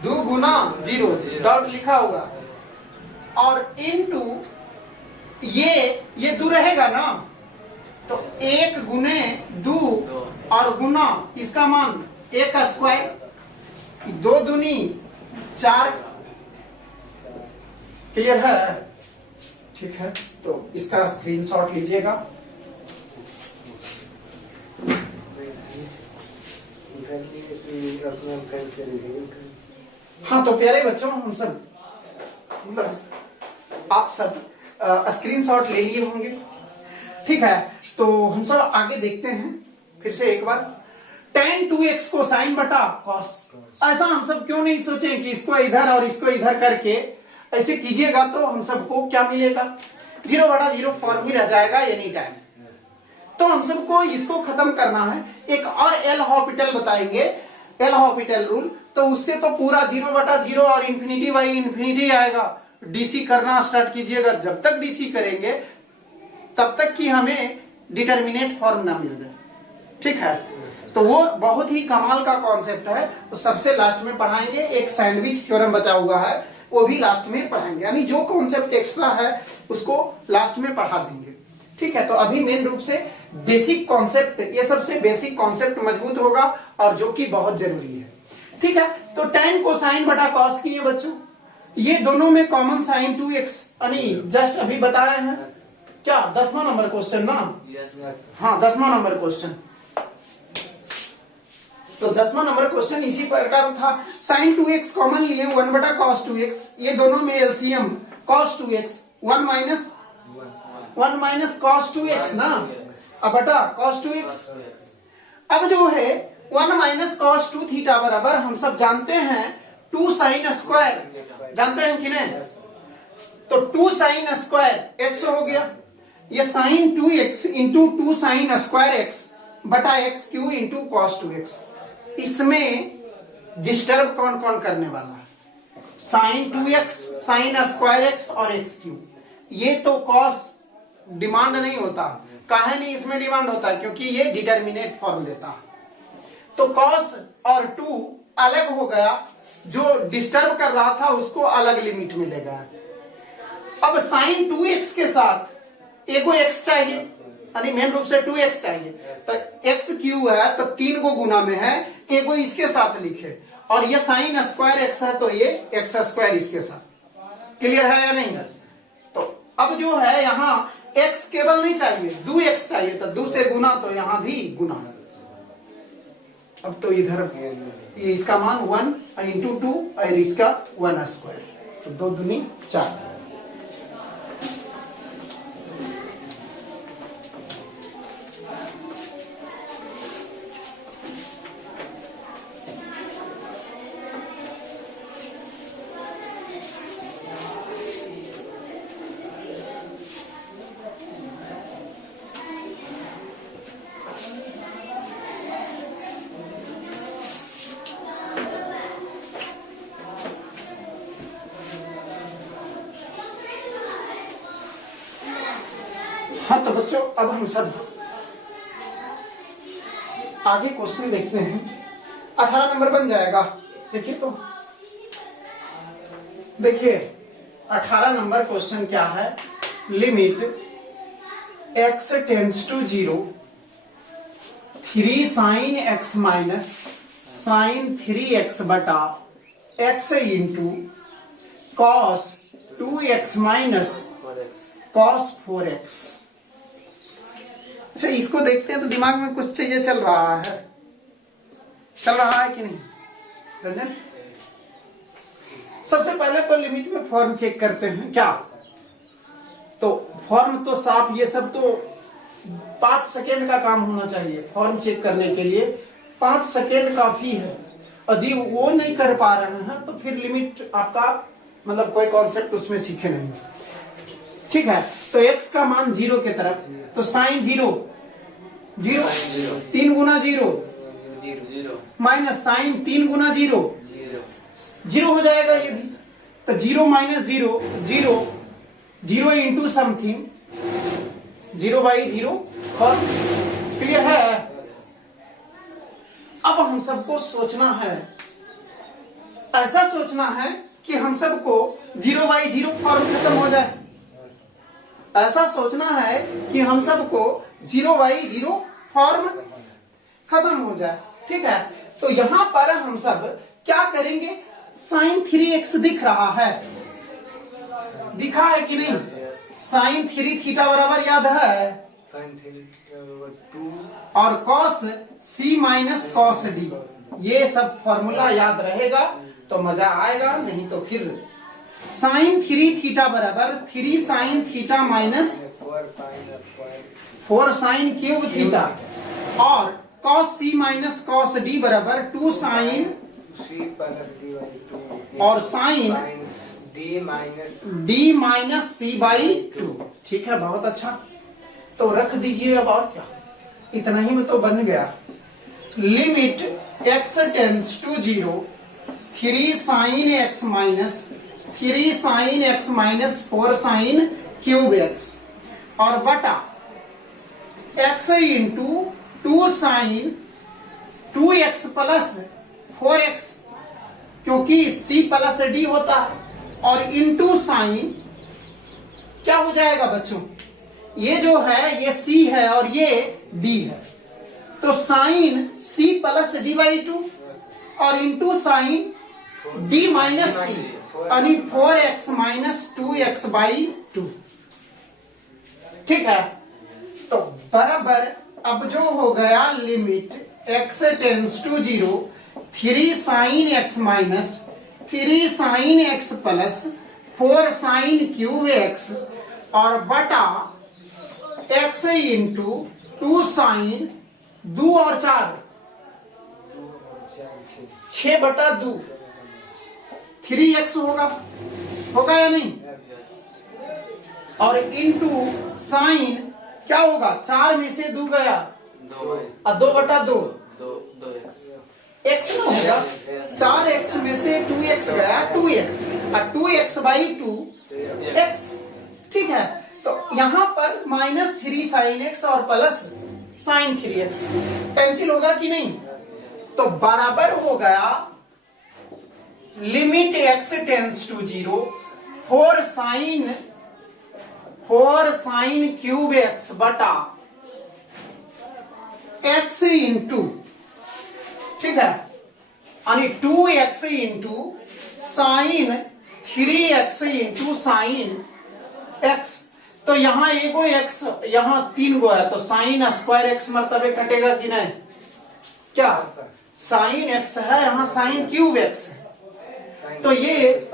2 गुना 0 डॉट लिखा होगा और इनटू ये 2 रहेगा ना, तो 1 गुने 2 और गुना इसका मान 1 स्क्वायर, 2 दूनी 4। क्लियर है, ठीक है। तो इसका स्क्रीनशॉट लीजिएगा। हाँ तो प्यारे बच्चों, हम सब मतलब आप सब स्क्रीनशॉट ले लिए होंगे, ठीक है। तो हम सब आगे देखते हैं फिर से एक बार। tan 2x को साइन बटा cos, ऐसा हम सब क्यों नहीं सोचें कि इसको इधर और इसको इधर करके ऐसे कीजिएगा तो हम सबको क्या मिलेगा, 0 बटा 0 फॉर्म ही रह जाएगा एनी टाइम। तो हम सबको इसको खत्म करना है। एक और एल हॉस्पिटल बताएंगे, एल हॉस्पिटल रूल, तो उससे तो पूरा 0 बटा 0 और इंफिनिटी बाई इंफिनिटी आएगा। डीसी करना स्टार्ट कीजिएगा, जब तक डीसी करेंगे तब तक कि हमें डिटर्मिनेट फॉर्म ना मिल जाए, ठीक है। तो वो बहुत ही कमाल का कॉन्सेप्ट है, तो सबसे लास्ट में पढ़ाएंगे। एक सैंडविच थ्योरम बचा हुआ है, वो भी लास्ट में पढ़ाएंगे, यानी जो कॉन्सेप्ट एक्स्ट्रा है उसको लास्ट में पढ़ा देंगे, ठीक है। तो अभी मेन रूप से बेसिक कॉन्सेप्ट, ये सबसे बेसिक कॉन्सेप्ट मजबूत होगा और जो कि बहुत जरूरी है, ठीक है। तो tan को साइन बटा कॉस किए बच्चों, ये दोनों में कॉमन साइन 2x, यानी जस्ट अभी बताए हैं क्या, 10वां नंबर क्वेश्चन ना, हाँ 10वां नंबर क्वेश्चन। तो 10वां नंबर क्वेश्चन इसी प्रकार था। साइन 2x कॉमन लिए 1 बटा cos 2x, ये दोनों में LCM cos 2x 1 minus cos 2x ना, अब बटा cos 2x। अब जो है 1 माइनस cos 2 थीटा बराबर हम सब जानते हैं 2 साइन स्क्वायर, जानते हैं कि नहीं, तो 2 साइन स्क्वायर x हो गया, ये sine 2x into 2 sine square x बटा x cube into cos 2x। इसमें डिस्टर्ब कौन कौन करने वाला है, sine 2x, sine square x और x क्यू। ये तो cos डिमांड नहीं होता, काहे नहीं इसमें डिमांड होता है, क्योंकि ये डिटर्मिनेट फॉर्म देता है। तो cos और 2 अलग हो गया, जो डिस्टर्ब कर रहा था उसको अलग लिमिट मिलेगा। अब साइन 2x के साथ एगो x चाहिए, यानी मेन रूप से 2x चाहिए, तो x क्यू है तो 3 को गुना में है, एगो इसके साथ लिखे, और ये साइन स्क्वायर x है तो ये x स्क्वायर इसके साथ। क्लियर है या नहीं? तो अब जो है यहाँ x केवल नहीं चाहिए, 2x चाहिए, तो 2 से गुना, तो यहाँ भी गुना। अब तो इधर ये इसका मान 1 इंटू 2 और इसका 1 स्क्वायर, तो 2 दूनी 4। हाँ तो बच्चों अब हम सब आगे क्वेश्चन देखते हैं। 18 नंबर बन जाएगा, देखिए तो देखिए 18 नंबर क्वेश्चन क्या है, limit x tends to 0, 3 sine x minus sine 3x बटा x into cos 2x minus 4x. Cos 4x। अच्छा, इसको देखते हैं तो दिमाग में कुछ चाहिए चल रहा है कि नहीं रंजन? सबसे पहले तो लिमिट में फॉर्म चेक करते हैं क्या। तो फॉर्म तो साफ, ये सब तो 5 सेकेंड का काम होना चाहिए फॉर्म चेक करने के लिए। 5 सेकेंड काफी है। यदि वो नहीं कर पा रहे हैं तो फिर लिमिट आपका मतलब कोई कॉन्सेप्ट उसमें सीखे नहीं। ठीक है, तो x का मान 0 के तरफ, तो साइन 0 0, 3 गुना 0 0. माइनस साइन 3 गुना 0 0. 0 हो जाएगा ये भी। तो 0 माइनस 0 0, 0 इंटू समथिंग 0 बाई 0। और क्लियर है? अब हम सबको सोचना है, ऐसा सोचना है कि हम सबको 0 बाई 0 फॉर्म खत्म हो जाए। ऐसा सोचना है कि हम सबको 0 बाई 0 फॉर्म खत्म हो जाए। ठीक है, तो यहां पर हम सब क्या करेंगे, साइन 3x दिख रहा है, दिखा है कि नहीं? साइन 3 थीटा बराबर याद है, Sin 2. और cos c minus cos D, ये सब फॉर्मूला याद रहेगा तो मजा आएगा, नहीं तो फिर साइन 3 थीटा बराबर 3 sine theta minus 4 sine cube theta, और cos c minus cos D बराबर 2 साइन और sine d minus C by 2। ठीक है, बहुत अच्छा। तो रख दीजिए अब, और क्या, इतना ही में तो बन गया। Limit x tends to 0, 3 sine x minus 3 sine x minus 4 sine cube x, और बटा x into 2 sign 2x plus 4x, क्योंकि c प्लस डी होता है, और इंटू साइन क्या हो जाएगा बच्चों, ये जो है ये c है और ये d है, तो sine c plus D by 2 और into sine d minus C, यानी 4x माइनस 2x बाई 2। ठीक है, तो बराबर अब जो हो गया limit x tends to 0, 3 sine x minus 3 sine x plus 4 sine cube x, और बटा x इंटू 2 साइन 2 और 4 6 बटा 2 3x होगा या नहीं? और इंटू साइन क्या होगा, 4 में से 2 गया, 2 बटा 2 x ना होगा, 4x में से 2x गया 2x, और 2x बाई 2 x। ठीक है, तो यहां पर माइनस 3 साइन x और प्लस साइन 3x कैंसिल होगा कि नहीं? तो बराबर हो गया limit x tends to 0, 4 sine cube x बटा x इंटू, ठीक है, यानी 2x into sine 3x into sine x। तो यहाँ एगो x, यहाँ 3 गो है, तो साइन स्क्वायर x मर्तबे कटेगा कि नहीं? क्या साइन x है, यहाँ साइन क्यूब x है, तो ये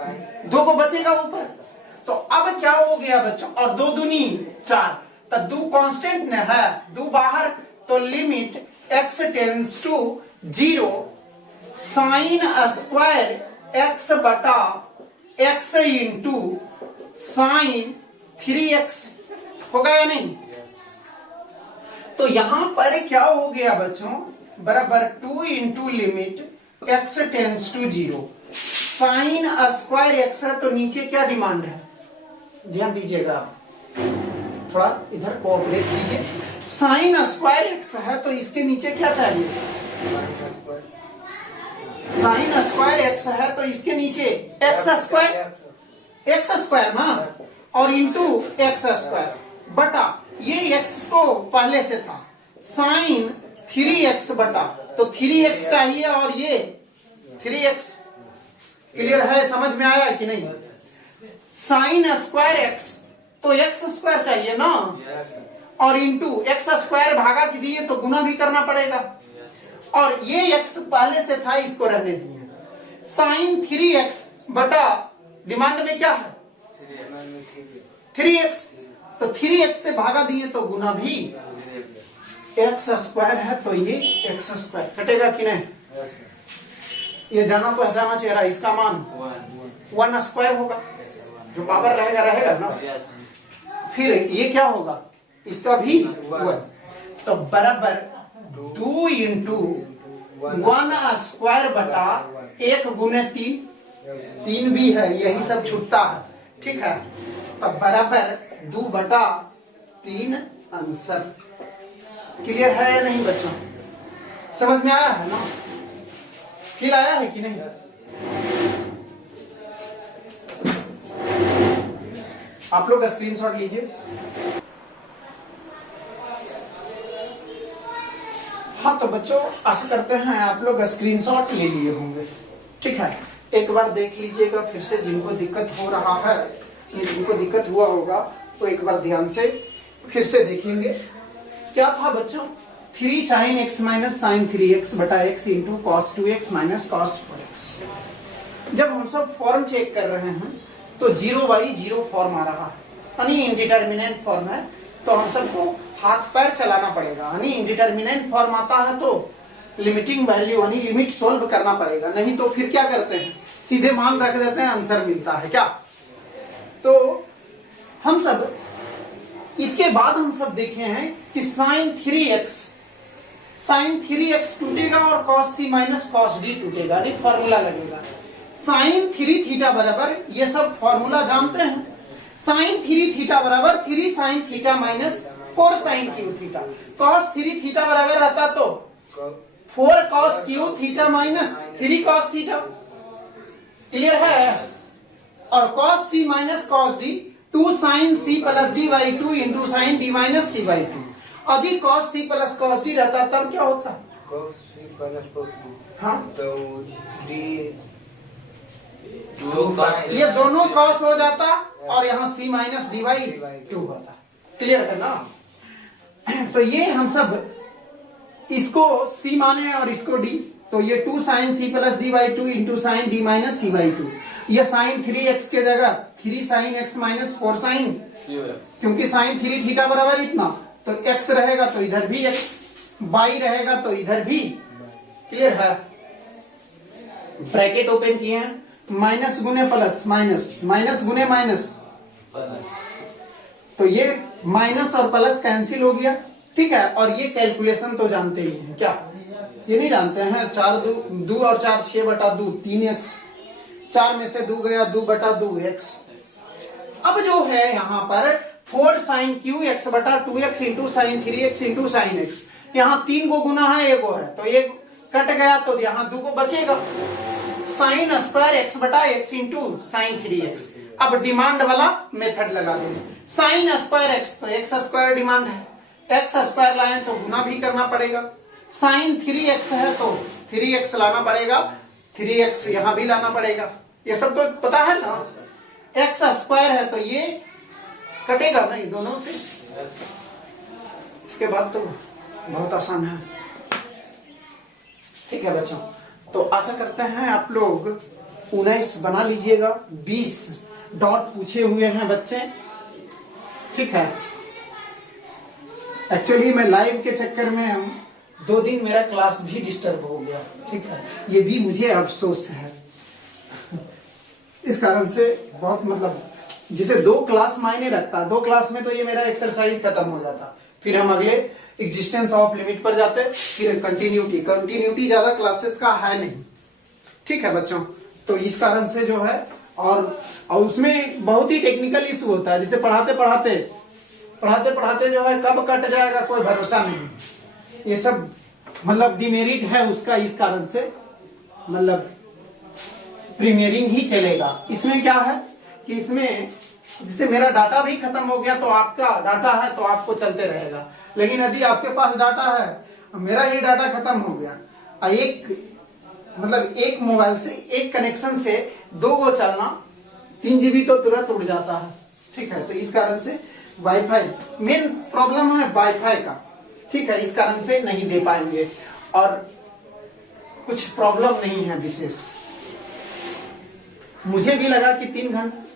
2 को बचेगा ऊपर। तो अब क्या हो गया बच्चों, और 2 दूनी 4, तो 2 कांस्टेंट न है, 2 बाहर, तो limit x tends to 0 sine square x बटा x इंटू साइन 3x होगा या नहीं? तो यहां पर क्या हो गया बच्चों, बराबर 2 into limit x tends to 0 sine square x है, तो नीचे क्या डिमांड है, ध्यान दीजिएगा, थोड़ा इधर कोऑपरेट कीजिए। साइन स्क्वायर x है, तो इसके नीचे क्या चाहिए, साइन स्क्वायर x है, तो इसके नीचे x स्क्वायर ना, और इंटू x स्क्वायर बटा ये x तो पहले से था, साइन 3x बटा, तो 3x चाहिए और ये 3x। क्लियर है, समझ में आया कि नहीं? साइन स्क्वायर x तो x स्क्वायर चाहिए ना, और इंटू x स्क्वायर भागा के दिए तो गुना भी करना पड़ेगा, और ये x पहले से था, इसको रहने दिए। साइन 3x बटा डिमांड में क्या है 3x, तो 3x से भागा दिए तो गुना भी, x स्क्वायर है तो ये x स्क्वायर कटेगा कि नहीं? ये जाना पहचाना चेहरा, इसका मान 1 स्क्वायर होगा, जो पावर रहेगा रहेगा ना। फिर ये क्या होगा, इसका भी 1, तो बराबर 2 इंटू 1 स्क्वायर बटा 1 गुने 3 भी है, यही सब छूटता है, ठीक है। तब बराबर 2 बटा 3 आंसर। क्लियर है या नहीं बच्चों? समझ में आया है ना? फील आया है कि नहीं? आप लोग स्क्रीनशॉट लीजिए। हाँ तो बच्चों आशा करते हैं आप लोग स्क्रीनशॉट ले लिए होंगे, ठीक है। एक बार देख लीजिएगा फिर से, जिनको दिक्कत हो रहा है, जिनको दिक्कत हुआ होगा तो एक बार ध्यान से फिर से देखेंगे। क्या था बच्चों, 3 sin x minus sine 3x बटा x into cos 2x minus cos 4x। जब हम सब फॉर्म चेक कर रहे हैं तो 0/0 फॉर्म आ रहा है, यानी इनडिटर्मिनेंट फॉर्म है, तो हम सबको हाथ पैर चलाना पड़ेगा। यानी इनडिटर्मिनेंट फॉर्म आता है तो लिमिटिंग वैल्यू यानी लिमिट सोल्व करना पड़ेगा, नहीं तो फिर क्या करते हैं, सीधे मान रख देते हैं, आंसर मिलता है क्या। तो हम सब इसके बाद हम सब देखे हैं कि साइन 3x टूटेगा और cos c minus cos d टूटेगा, यानी फॉर्मूला लगेगा। साइन 3 थीटा बराबर, ये सब फॉर्मूला जानते हैं, साइन 3 थीटा बराबर 3 sine theta minus 4 sine cube theta. cos 3 theta बराबर रहता तो 4 cos cube theta minus 3 cos theta. Clear है? और cos c minus cos d 2 sin c plus d by 2 into sine d minus c by 2। यदि cos c plus cos d रहता तब क्या होता? cos c plus cos d, हाँ तो d ये दोनों cos हो जाता और यहाँ c माइनस d बाई 2 होता। क्लियर है ना? तो ये हम सब इसको c माने और इसको d, तो ये 2 sin c plus d by 2 into sine d minus c by 2। ये साइन 3x के जगह 3 sin x माइनस 4 sin, क्योंकि साइन 3 थीटा बराबर इतना, तो x रहेगा तो इधर भी x, बाई रहेगा तो इधर भी। क्लियर है? ब्रैकेट ओपन किए हैं, माइनस गुने प्लस माइनस, माइनस गुने माइनस, तो ये माइनस और प्लस कैंसिल हो गया, ठीक है। और ये कैलकुलेशन तो जानते ही हैं, क्या ये नहीं जानते हैं? 4 2 और 4 6 बटा 2 3x, 4 में से 2 गया 2 बटा 2x। अब जो है यहाँ पर 4 साइन क्यू x बटा 2x into sine 3x into sine x, यहाँ 3 को गुना है, एक है तो एक कट गया तो यहाँ 2 को बचेगा। साइन स्क्वायर x बटा x इंटू साइन 3x। अब डिमांड वाला मेथड लगा देंगे, साइन स्क्वायर x तो x स्क्वायर डिमांड है, x स्क्वायर लाए तो गुना भी करना पड़ेगा। साइन 3x है तो 3x लाना पड़ेगा, 3x यहाँ भी लाना पड़ेगा, ये सब तो पता है ना। x स्क्वायर है तो ये कटेगा नहीं दोनों से। इसके बाद तो बहुत आसान है, ठीक है बच्चों। तो आशा करते हैं आप लोग 19 बना लीजिएगा, 20 डॉट पूछे हुए हैं बच्चे, ठीक है। एक्चुअली मैं लाइव के चक्कर में 2 दिन मेरा क्लास भी डिस्टर्ब हो गया, ठीक है, ये भी मुझे अफसोस है। इस कारण से बहुत मतलब जिसे 2 क्लास मायने रखता, 2 क्लास में तो ये मेरा एक्सरसाइज खत्म हो जाता, फिर हम अगले एग्जिस्टेंस ऑफ लिमिट पर जाते, फिर कंटिन्यूटी ज्यादा क्लासेस का है नहीं, ठीक है बच्चों। तो इस कारण से जो है और उसमें बहुत ही टेक्निकल इशू होता है, जिसे पढ़ाते पढ़ाते जो है कब कट जाएगा कोई भरोसा नहीं, ये सब मतलब डिमेरिट है उसका। इस कारण से मतलब प्रीमियरिंग ही चलेगा। इसमें क्या है कि इसमें जैसे मेरा डाटा भी खत्म हो गया तो आपका डाटा है तो आपको चलते रहेगा। लेकिन यदि आपके पास डाटा है, मेरा ही डाटा खत्म हो गया, एक मोबाइल से, एक कनेक्शन से 2 गो चलना, 3 GB तो तुरंत उड़ जाता है। ठीक है, तो इस कारण से वाईफाई मेन प्रॉब्लम है वाईफाई का। ठीक है, इस कारण से नहीं दे पाएंगे और कुछ प्रॉब्लम नहीं है विशेष। मुझे भी लगा कि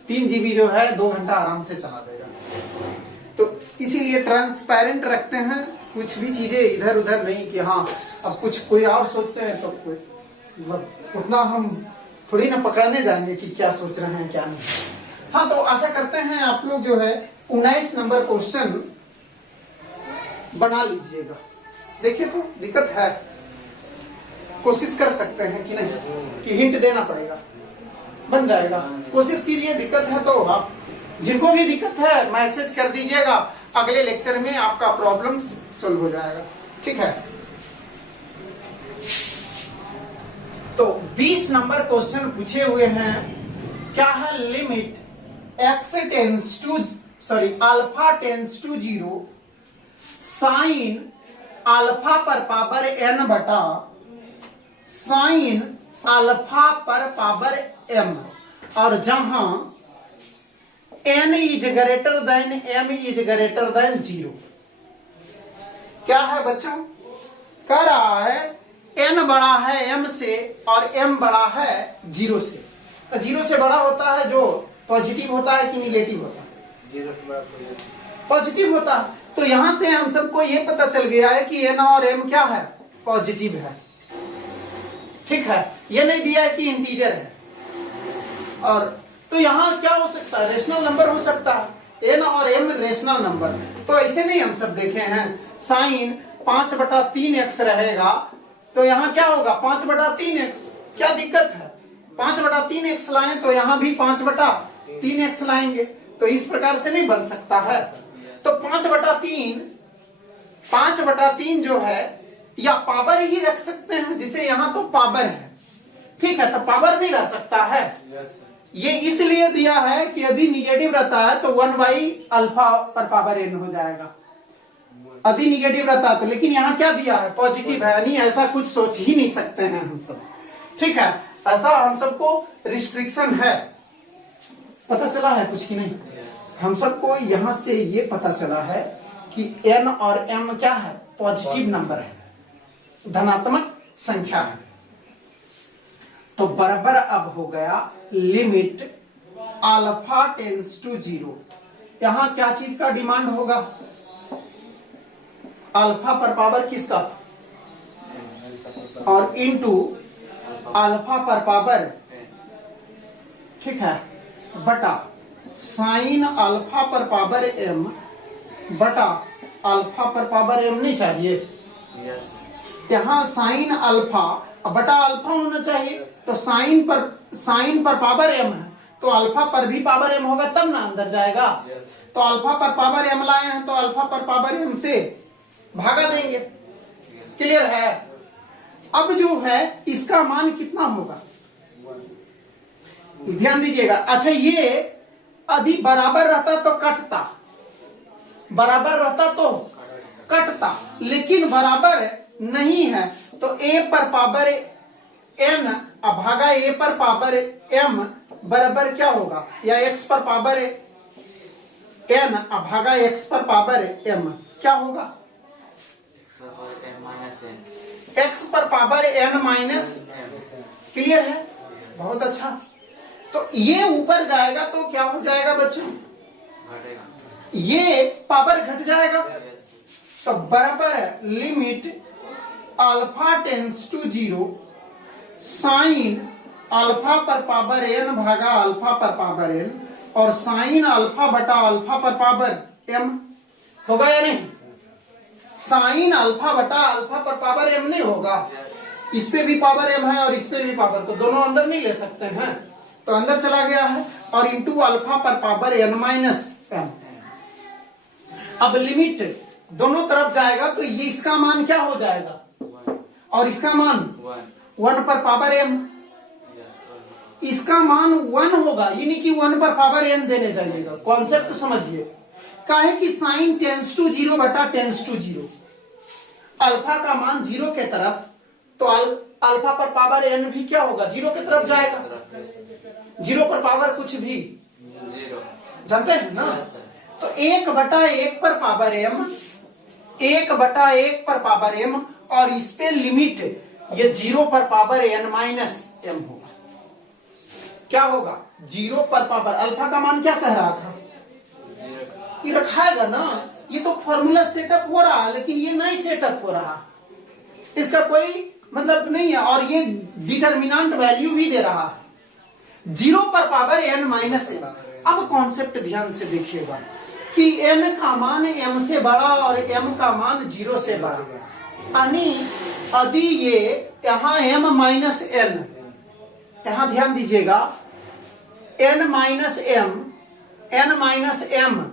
3 GB जो है 2 घंटा आराम से चला देगा, तो इसीलिए ट्रांसपेरेंट रखते हैं, कुछ भी चीजें इधर उधर नहीं कि हाँ अब कुछ कोई और सोचते हैं तो कोई मतलब उतना हम थोड़ी ना पकड़ने जाएंगे कि क्या सोच रहे हैं क्या नहीं। हाँ, तो आशा करते हैं आप लोग जो है 19 नंबर क्वेश्चन बना लीजिएगा। देखिए तो दिक्कत है, कोशिश कर सकते हैं कि नहीं, कि हिंट देना पड़ेगा, बन जाएगा। कोशिश कीजिए, दिक्कत है तो आप जिनको भी दिक्कत है मैसेज कर दीजिएगा, अगले लेक्चर में आपका प्रॉब्लम सोल्व हो जाएगा। ठीक है, तो 20 नंबर क्वेश्चन पूछे हुए हैं। क्या है limit alpha tends to 0 sine alpha पर पावर n बटा साइन अल्फा पर पावर m, और जहां n is greater than m is greater than 0। क्या है बच्चों, कह रहा है n बड़ा है m से और m बड़ा है 0 से। तो 0 से बड़ा होता है जो पॉजिटिव होता है कि निगेटिव होता है? 0 से बड़ा पॉजिटिव होता है। तो यहां से हम सबको ये पता चल गया है कि n और m क्या है, पॉजिटिव है। ठीक है, ये नहीं दिया है कि इंटीजर है। और तो यहां क्या हो सकता है, रेशनल नंबर हो सकता है, n और m रेशनल नंबर। तो ऐसे नहीं हम सब देखे हैं, साइन 5/3x रहेगा, तो यहाँ क्या होगा 5/3x। क्या दिक्कत है, 5/3x लाएं तो यहाँ भी 5/3x लाएंगे, तो इस प्रकार से नहीं बन सकता है। तो 5/3 जो है या पावर ही रख सकते हैं, जिसे यहाँ तो पावर है। ठीक है, तो पावर नहीं रह सकता है। ये इसलिए दिया है कि यदि निगेटिव रहता है तो 1/अल्फा पर पावर n हो जाएगा, यदि निगेटिव रहता है तो। लेकिन यहाँ क्या दिया है, पॉजिटिव है, यानी ऐसा कुछ सोच ही नहीं सकते हैं हम सब। ठीक है, ऐसा हम सबको रिस्ट्रिक्शन है। पता चला है कुछ कि नहीं? हम सबको यहां से ये पता चला है कि n और m क्या है, पॉजिटिव नंबर है, धनात्मक संख्या है। तो बराबर अब हो गया लिमिट अल्फा टेंस टू 0। यहां क्या चीज का डिमांड होगा, अल्फा पर पावर किसका, और इनटू अल्फा पर पावर, ठीक है, बटा साइन अल्फा पर पावर m बटा अल्फा पर पावर m नहीं चाहिए। यहाँ साइन अल्फा बटा अल्फा होना चाहिए, तो साइन पर पावर m है, तो अल्फा पर भी पावर m होगा तब ना अंदर जाएगा। तो अल्फा पर पावर m लाए हैं तो अल्फा पर पावर m से भागा देंगे। क्लियर है? अब जो है इसका मान कितना होगा, ध्यान दीजिएगा। अच्छा, ये यदि बराबर रहता तो कटता, बराबर रहता तो कटता, लेकिन बराबर नहीं है, तो a पर पावर n भागा a पर पावर m बराबर क्या होगा, या x पर पावर n भागा x पर पावर m क्या होगा, x पर पावर n माइनस। क्लियर है? बहुत अच्छा। तो ये ऊपर जाएगा तो क्या हो जाएगा बच्चों, ये पावर घट जाएगा। तो बराबर है limit alpha tends to 0 sine alpha पर पावर n भागा अल्फा पर पावर n, और साइन अल्फा बटा अल्फा पर पावर m होगा या नहीं? साइन अल्फा बटा अल्फा पर पावर m नहीं होगा, इस पे भी पावर m है और इस पे भी पावर, तो दोनों अंदर नहीं ले सकते हैं, तो अंदर चला गया है, और इंटू अल्फा पर पावर n माइनस m। अब लिमिट दोनों तरफ जाएगा तो ये इसका मान क्या हो जाएगा, और इसका मान 1 पर पावर m। इसका मान 1 होगा, यानी कि 1 पर पावर n देने जाइएगा। कॉन्सेप्ट समझिए, काहे कि साइन टेंस टू 0 बटा टेंस टू 0, अल्फा का मान 0 के तरफ, तो अल्फा पर पावर n भी क्या होगा, 0 के तरफ जाएगा। 0 पर पावर कुछ भी 0 जानते हैं ना, तो 1 बटा 1 पर पावर m, 1 बटा 1 पर पावर m, और इस पे लिमिट ये 0 पर पावर n माइनस m होगा। क्या होगा, 0 पर पावर, अल्फा का मान क्या कह रहा था, ये रखाएगा ना, ये तो फॉर्मूला सेटअप हो रहा है, लेकिन ये नहीं सेटअप हो रहा, इसका कोई मतलब नहीं है, और ये डिटरमिनेंट वैल्यू भी दे रहा है 0 पर पावर n माइनस m। अब कॉन्सेप्ट ध्यान से देखिएगा कि n का मान m से बड़ा और m का मान 0 से बड़ा, यानी यदि ये यहाँ m माइनस n, यहाँ ध्यान दीजिएगा, n माइनस m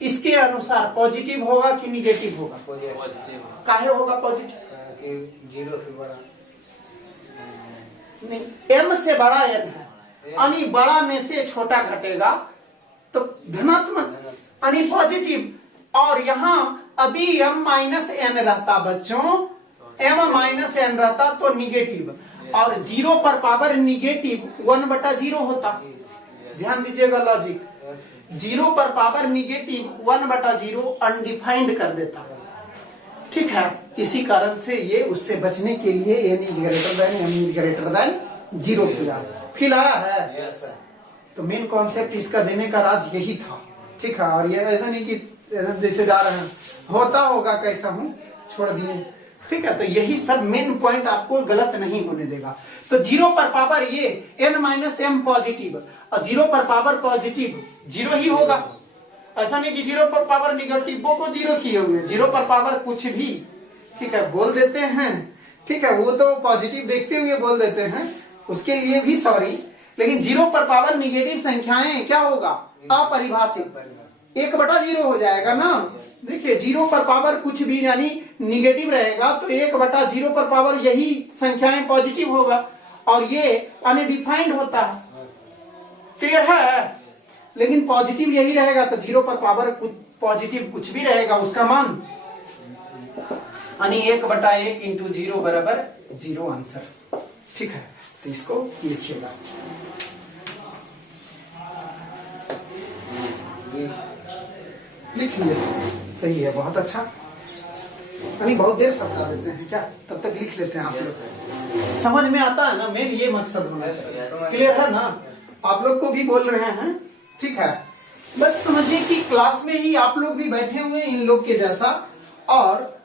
इसके अनुसार पॉजिटिव होगा कि निगेटिव होगा, पॉजिटिव काहे होगा पॉजिटिव, कि 0 से बड़ा नहीं, m से बड़ा n है, यानी बड़ा में से छोटा घटेगा तो धनात्मक यानी पॉजिटिव, और यहाँ यदि m माइनस n रहता बच्चों, m माइनस n रहता तो निगेटिव, और 0 पर पावर निगेटिव 1 बटा 0 होता। ध्यान दीजिएगा लॉजिक, 0 पर पावर निगेटिव 1 बटा 0 अनडिफाइंड कर देता, ठीक है। इसी कारण से ये उससे बचने के लिए n is greater than m is greater than 0 किया, फिर आया है। यस सर, तो मेन कॉन्सेप्ट इसका देने का राज यही था, ठीक है। और ये ऐसा नहीं कि जैसे जा रहे हैं, होता होगा कैसा हूँ, छोड़ दिए, ठीक है। तो यही सब मेन पॉइंट आपको गलत नहीं होने देगा। तो 0 पर पावर ये n माइनस m पॉजिटिव, और 0 पर पावर पॉजिटिव 0 ही होगा, ऐसा नहीं कि 0 पर पावर निगेटिव को 0 किए हुए, 0 पर पावर कुछ भी, ठीक है, बोल देते हैं, ठीक है, वो तो पॉजिटिव देखते हुए बोल देते हैं, उसके लिए भी सॉरी, लेकिन 0 पर पावर निगेटिव संख्याएं क्या होगा, अपरिभाषित, 1 बटा 0 हो जाएगा ना। देखिए 0 पर पावर कुछ भी यानी निगेटिव रहेगा, तो 1 बटा 0 पर पावर यही संख्याएं पॉजिटिव होगा, और ये अनडिफाइंड होता है, क्लियर है। लेकिन पॉजिटिव यही रहेगा, तो 0 पर पावर कुछ पॉजिटिव कुछ भी रहेगा, उसका मान यानी 1 बटा 1 इंटू 0 बराबर 0 आंसर, ठीक है। तो इसको लिखिएगा, लिख लिया, सही है, बहुत अच्छा। अभी बहुत देर समझा देते हैं क्या, तब तक लिख लेते हैं आप लोग, समझ में आता है ना, मेन ये मकसद होना चाहिए, क्लियर है ना। आप लोग को भी बोल रहे हैं, ठीक है, बस समझिए कि क्लास में ही आप लोग भी बैठे हुए इन लोग के जैसा, और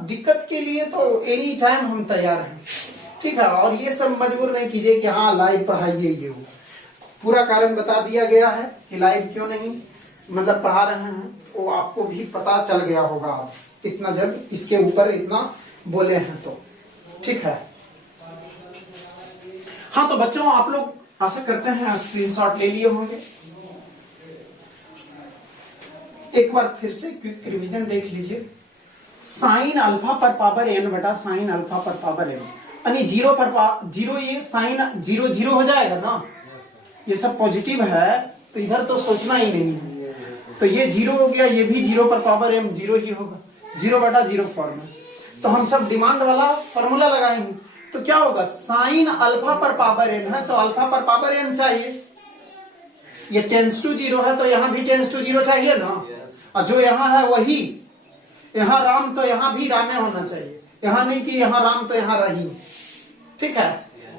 दिक्कत के लिए तो एनी टाइम हम तैयार हैं, ठीक है। और ये सब मजबूर नहीं कीजिए कि हाँ लाइव पढ़ाइए, ये वो पूरा कारण बता दिया गया है कि लाइव क्यों नहीं मतलब पढ़ा रहे हैं, वो आपको भी पता चल गया होगा आप इतना जब इसके ऊपर इतना बोले हैं तो, ठीक है। हाँ तो बच्चों आप लोग आशा करते हैं स्क्रीनशॉट ले लिए होंगे, एक बार फिर से क्विक रिवीजन देख लीजिए। साइन अल्फा पर पावर n बटा साइन अल्फा पर पावर m, यानी 0 पर 0, ये साइन 0 0 हो जाएगा ना, ये सब पॉजिटिव है तो इधर तो सोचना ही नहीं है, तो ये 0 हो गया, ये भी 0 पर पावर m 0 ही होगा, 0 बटा 0 फॉर्म। तो हम सब डिमांड वाला फॉर्मूला लगाएंगे, तो क्या होगा, साइन अल्फा पर पावर n है तो अल्फा पर पावर n चाहिए, ये टेंस टू 0 है तो यहाँ भी टेंस टू 0 चाहिए ना, और जो यहाँ है वही, यहाँ राम तो यहाँ भी रामे होना चाहिए, यहाँ नहीं कि यहाँ राम तो यहाँ रही, ठीक है।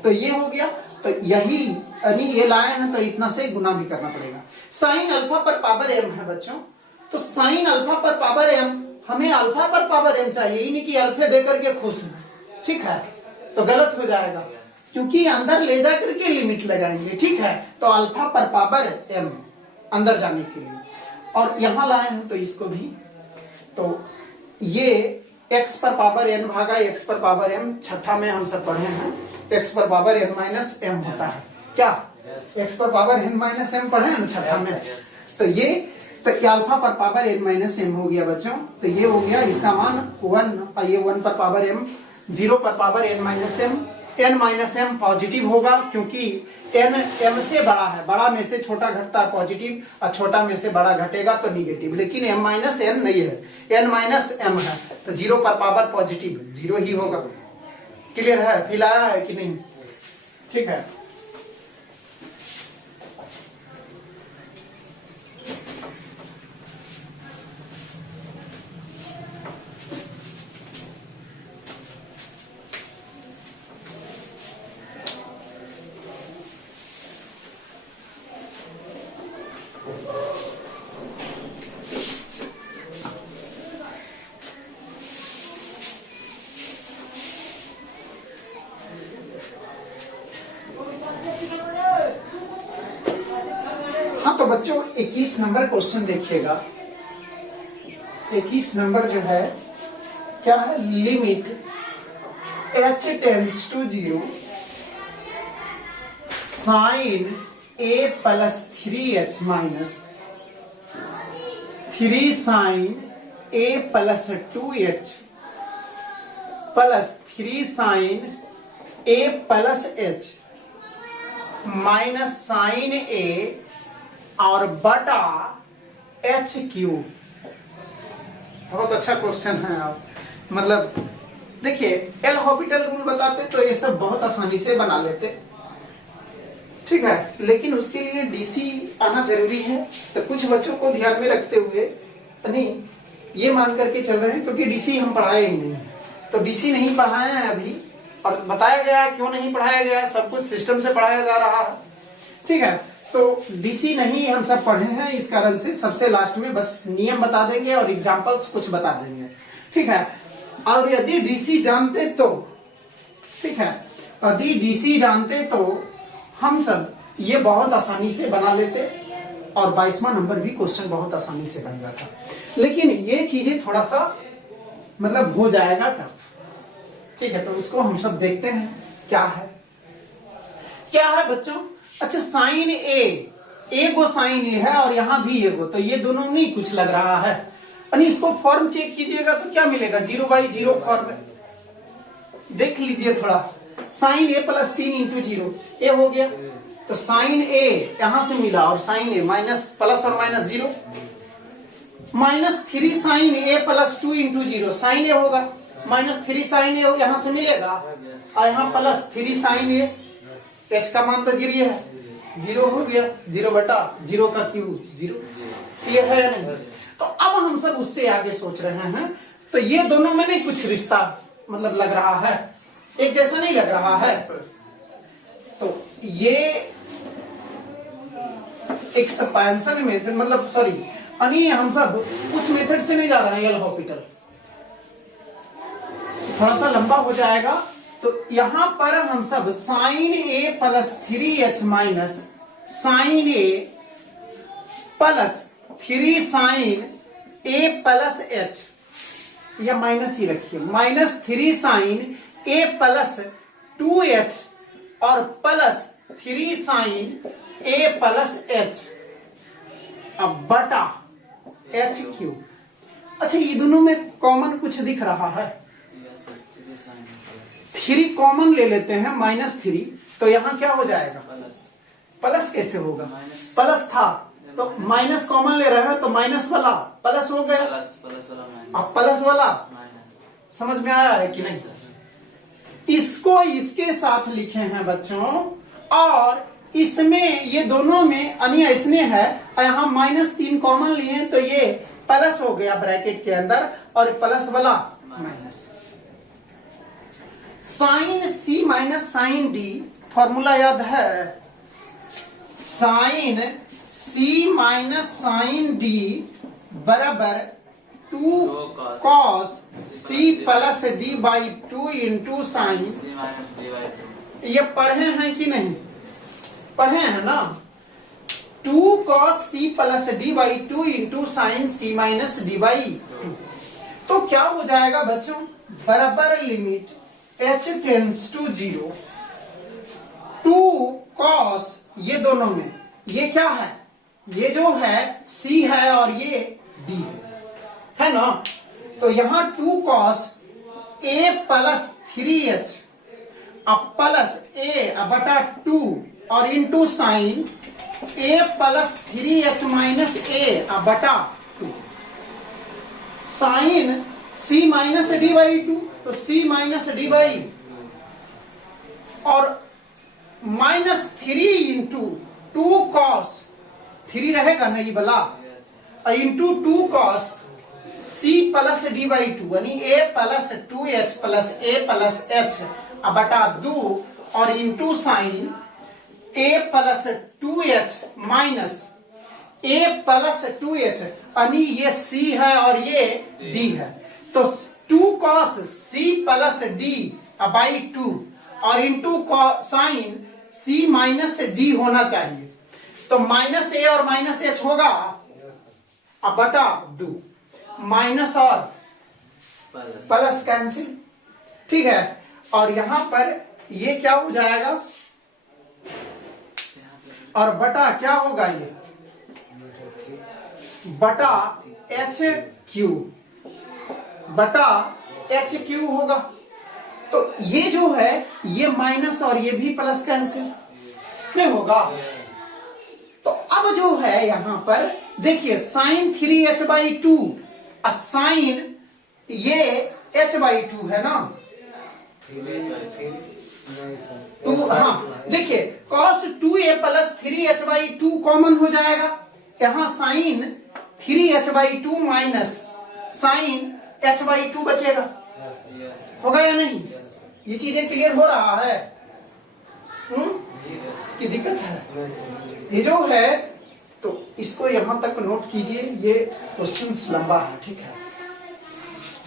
तो ये हो गया, तो यही यानी ये लाए हैं तो इतना से गुना भी करना पड़ेगा। साइन अल्फा पर पावर m है बच्चों, तो साइन अल्फा पर पावर m, हमें अल्फा पर पावर m चाहिए, ये नहीं कि अल्फे दे करके खुश है, ठीक है, तो गलत हो जाएगा, क्योंकि अंदर ले जा करके लिमिट लगाएंगे, ठीक है। तो अल्फा पर पावर m अंदर जाने के लिए, और यहां लाए हैं तो इसको भी, तो ये x पर पावर n भागा x पर पावर m, छठा में हम सब पढ़े हैं, x पर पावर n माइनस m होता है, क्या x पर पावर n माइनस m पढ़े हैं ना छठा में, तो ये तो अल्फा पर पावर n माइनस m हो गया बच्चों, तो ये हो गया इसका मान 1, और ये 1 पर पावर m, 0 पर power n minus m, n minus M positive होगा, क्योंकि n m से बड़ा है, बड़ा में से छोटा घटता है पॉजिटिव, और छोटा में से बड़ा घटेगा तो निगेटिव। लेकिन m माइनस n नहीं है, n माइनस m है, तो 0 पर पावर पॉजिटिव 0 ही होगा। क्लियर है? फिल आया है कि नहीं? ठीक है। हाँ तो बच्चों 21 नंबर क्वेश्चन देखिएगा। 21 नंबर जो है क्या है, limit h tends to 0 sine a plus 3h minus 3 sine a plus 2h plus 3 sine a plus h minus sine a और बटा एच क्यूब। बहुत अच्छा क्वेश्चन है। आप मतलब देखिए एल हॉपिटल रूल बताते तो ये सब बहुत आसानी से बना लेते, ठीक है, लेकिन उसके लिए डीसी आना जरूरी है। तो कुछ बच्चों को ध्यान में रखते हुए नहीं ये मान करके चल रहे हैं, क्योंकि डीसी हम पढ़ाए ही नहीं, तो डीसी नहीं पढ़ाए हैं अभी, और बताया गया है क्यों नहीं पढ़ाया गया है, सब कुछ सिस्टम से पढ़ाया जा रहा है, ठीक है। तो डीसी नहीं हम सब पढ़े हैं, इस कारण से सबसे लास्ट में बस नियम बता देंगे और एग्जांपल्स कुछ बता देंगे, ठीक है। और यदि डीसी जानते तो, ठीक है, यदि डीसी जानते तो हम सब ये बहुत आसानी से बना लेते और 22वां नंबर भी क्वेश्चन बहुत आसानी से बन जाता। लेकिन ये चीजें थोड़ा सा मतलब हो जाएगा टफ, ठीक है। तो उसको हम सब देखते हैं क्या है, क्या है बच्चों। अच्छा साइन ए को साइन ए है और यहां भी ए को, तो ये दोनों नहीं कुछ लग रहा है। यानी इसको फॉर्म चेक कीजिएगा तो क्या मिलेगा, 0/0 फॉर्म देख लीजिए थोड़ा। साइन ए प्लस 3 इंटू 0 ए हो गया, तो साइन ए यहां से मिला और साइन ए माइनस प्लस और minus 0 minus 3 sign A plus 2 into 0 sign ए होगा, माइनस 3 साइन ए यहां से मिलेगा और यहाँ प्लस 3 साइन ए, एच का मान तो 0 है, 0 हो गया, 0/0 का क्यूब 0। क्लियर है या नहीं? तो अब हम सब उससे आगे सोच रहे हैं, तो ये दोनों में नहीं कुछ रिश्ता मतलब लग रहा है, एक जैसा नहीं लग रहा है। तो ये एक्सपेंशन मेथड मतलब सॉरी यानी हम सब उस मेथड से नहीं जा रहे हैं, एल हॉपिटल थोड़ा सा लंबा हो जाएगा। तो यहां पर हम सब sign A plus 3h minus sign A plus 3 sign A plus H, या माइनस ही रखिए, minus 3 sign A plus 2h और plus 3 sign A plus H अब बटा एच क्यूब। अच्छा ये दोनों में कॉमन कुछ दिख रहा है, 3 कॉमन ले लेते हैं, -3, तो यहाँ क्या हो जाएगा, प्लस कैसे होगा, प्लस था तो माइनस कॉमन ले रहे हैं तो माइनस वाला प्लस हो गया, अब प्लस वाला समझ में आया है कि नहीं। इसको इसके साथ लिखे हैं बच्चों, और इसमें ये दोनों में यानी ऐसने है, यहाँ -3 कॉमन लिए तो ये प्लस हो गया ब्रैकेट के अंदर, और प्लस वाला minus. Sine C minus sine D formula याद है, sine C minus sine D बराबर 2 cos C plus D by 2 into sine. ये पढ़े हैं कि नहीं, पढ़े हैं ना, 2 cos C plus D by 2 into sine C minus D by 2। तो क्या हो जाएगा बच्चों, बराबर limit h tends to 0 2 cos, ये दोनों में ये क्या है, ये जो है c है और ये d है ना, तो यहां 2 कॉस a प्लस 3h अब प्लस ए बटा 2 और into sine A plus 3h minus A बटा 2 sine c minus D by 2, तो c माइनस डी बाई और -3 इंटू 2 कॉस 3 रहेगा नहीं बला into 2 cos c plus D by 2 यानी a plus 2h plus a plus h बटा 2 और into sign a plus 2h minus a plus 2h यानी ये c है और ये d है, तो 2 cos c plus d by 2 और into sine c minus d होना चाहिए, तो माइनस a और माइनस h होगा अब बटा 2 माइनस और प्लस कैंसिल, ठीक है। और यहां पर ये क्या हो जाएगा और बटा क्या होगा, ये बटा एच क्यू बटा एच क्यू होगा, तो ये जो है ये माइनस और ये भी प्लस कैंसिल नहीं होगा। तो अब जो है यहां पर देखिए साइन 3h बाई 2 साइन ये h बाई 2 है ना, 2 हाँ देखिए cos 2a plus 3h by 2 common हो जाएगा, यहां sine 3h by 2 minus sine h by 2 बचेगा, होगा या नहीं? ये चीजें क्लियर हो रहा है कि दिक्कत है? ये जो है तो इसको यहां तक नोट कीजिए, ये क्वेश्चन लंबा है, ठीक है,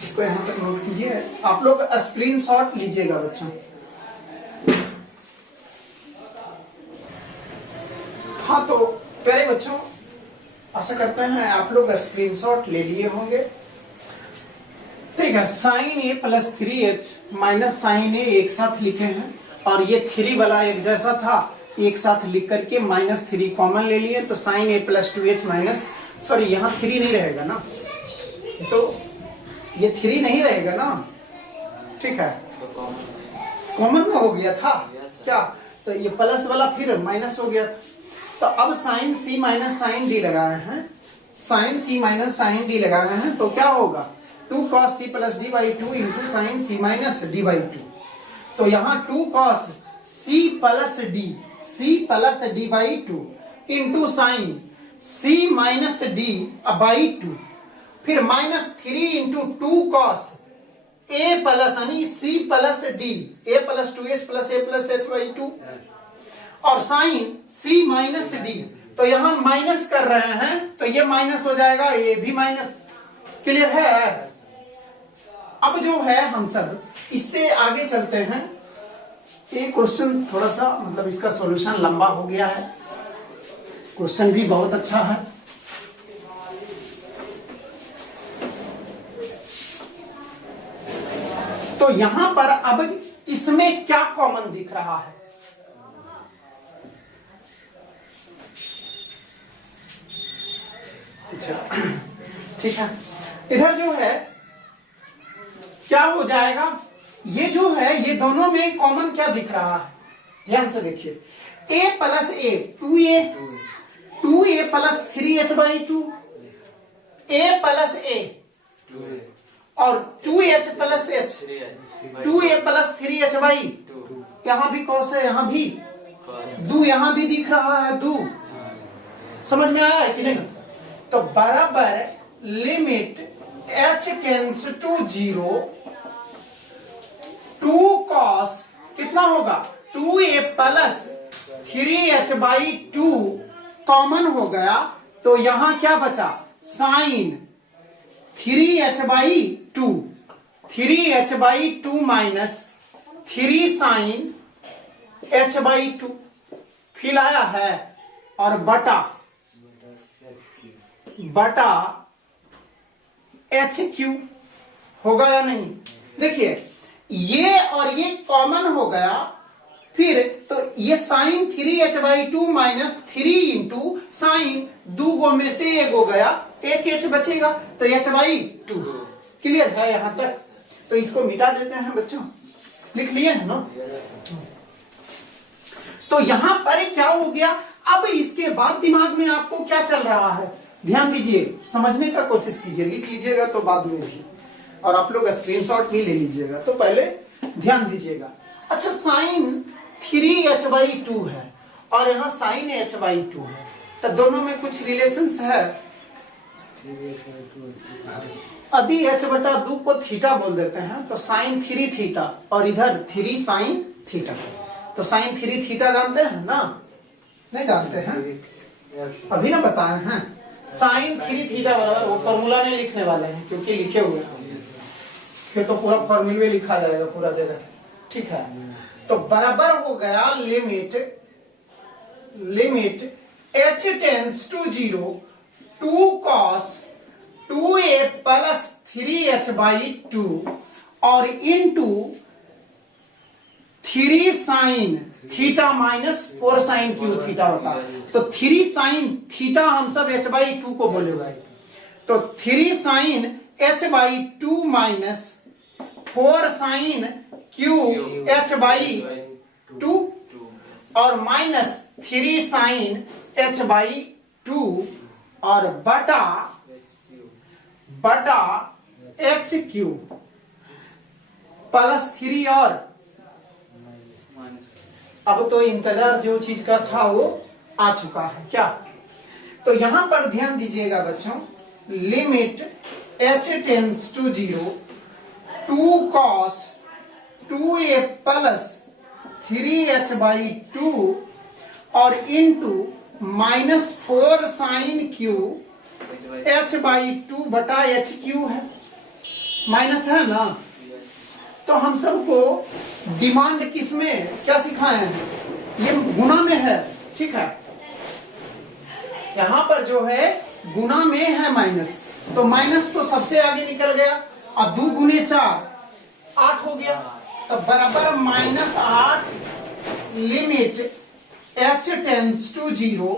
इसको यहां तक नोट कीजिए, आप लोग स्क्रीनशॉट लीजिएगा बच्चों। हाँ तो प्यारे बच्चों आशा करते हैं आप लोग स्क्रीनशॉट ले लिए होंगे, ठीक है। Sign A plus 3h minus sign ए एक साथ लिखे हैं और ये 3 वाला एक जैसा था, एक साथ लिख करके -3 कॉमन ले लिए, तो sign A plus 2h minus sorry यहाँ 3 नहीं रहेगा ना, तो ये 3 नहीं रहेगा ना, ठीक है, कॉमन में हो गया था क्या, तो ये प्लस वाला फिर माइनस हो गया था। तो अब sine c minus sine D लगाए हैं, sine c minus sine D लगाए हैं, तो क्या होगा 2 cos c plus D by 2 into sine c minus D by 2, तो यहाँ 2 cos c plus D by 2 into sine c minus D by 2, फिर -3 इंटू 2 cos a प्लस यानी c plus d a plus 2h plus a plus h by 2 और sine c minus d, तो यहां minus कर रहे हैं तो ये माइनस हो जाएगा, ये भी माइनस, क्लियर है? अब जो है हम सब इससे आगे चलते हैं, ये क्वेश्चन थोड़ा सा मतलब इसका सॉल्यूशन लंबा हो गया है, क्वेश्चन भी बहुत अच्छा है। तो यहां पर अब इसमें क्या कॉमन दिख रहा है, ठीक है, इधर जो है क्या हो जाएगा, ये जो है ये दोनों में कॉमन क्या दिख रहा है, ध्यान से देखिए, a plus a 2a plus 3h by 2, a plus a और 2h plus h 2a plus 3h by, यहां भी कॉस है, यहां भी दो, यहां भी दिख रहा है दो, समझ में आया है कि नहीं? तो बराबर limit h tends to 0 2 cos कितना होगा 2a plus 3h by 2 common हो गया, तो यहां क्या बचा sine 3h by 2, 3h by 2 minus 3 sine h by 2 फिर आया है और बटा एच क्यू होगा या नहीं? देखिए ये और ये कॉमन हो गया, फिर तो ये sine 3h by 2 minus 3 into sine 2 गो में से एक हो गया, एक h बचेगा तो h बाई 2, क्लियर है यहां तक? तो इसको मिटा देते हैं बच्चों, लिख लिए है ना। यस तो यहां पर क्या हो गया, अब इसके बाद दिमाग में आपको क्या चल रहा है, ध्यान दीजिए, समझने का कोशिश कीजिए, लिख लीजिएगा तो बाद में भी, और आप लोग स्क्रीनशॉट भी ले लीजिएगा, तो पहले ध्यान दीजिएगा। अच्छा, साइन 3h/2 है और यहाँ साइन h/2 है, तो दोनों में कुछ रिलेशंस है। यदि h/2 को थीटा बोल देते हैं तो साइन 3 थीटा और इधर 3 साइन थीटा, तो साइन 3 थीटा जानते हैं ना, नहीं जानते हैं, अभी ना बताए हैं। साइन 3 थीटा बराबर, वो फॉर्मूला नहीं लिखने वाले हैं क्योंकि लिखे हुए हैं, फिर तो पूरा फॉर्मूला में लिखा जाएगा पूरा जगह, ठीक है। तो बराबर हो गया limit h tends to 0 2 cos 2a plus 3h/2 और into 3 sine theta minus 4 sine cube theta होता है। तो 3 साइन थीटा हम सब h/2 को बोले हुए, तो 3 sign h/2 minus 4 sine Q h/2 और माइनस 3 साइन h/2 और बटा h³ प्लस 3 और अब तो इंतजार जो चीज का था वो आ चुका है क्या। तो यहां पर ध्यान दीजिएगा बच्चों, limit h tends to 0 2 cos 2a plus 3h/2 और into minus 4 sine Q h/2 बटा h³ है, माइनस है ना। तो हम सबको डिमांड किस में क्या सिखाए हैं, ये गुना में है, ठीक है। यहां पर जो है गुना में है माइनस, तो माइनस तो सबसे आगे निकल गया और 2 गुने 4 8 हो गया, तो बराबर -8 limit h tends to 0,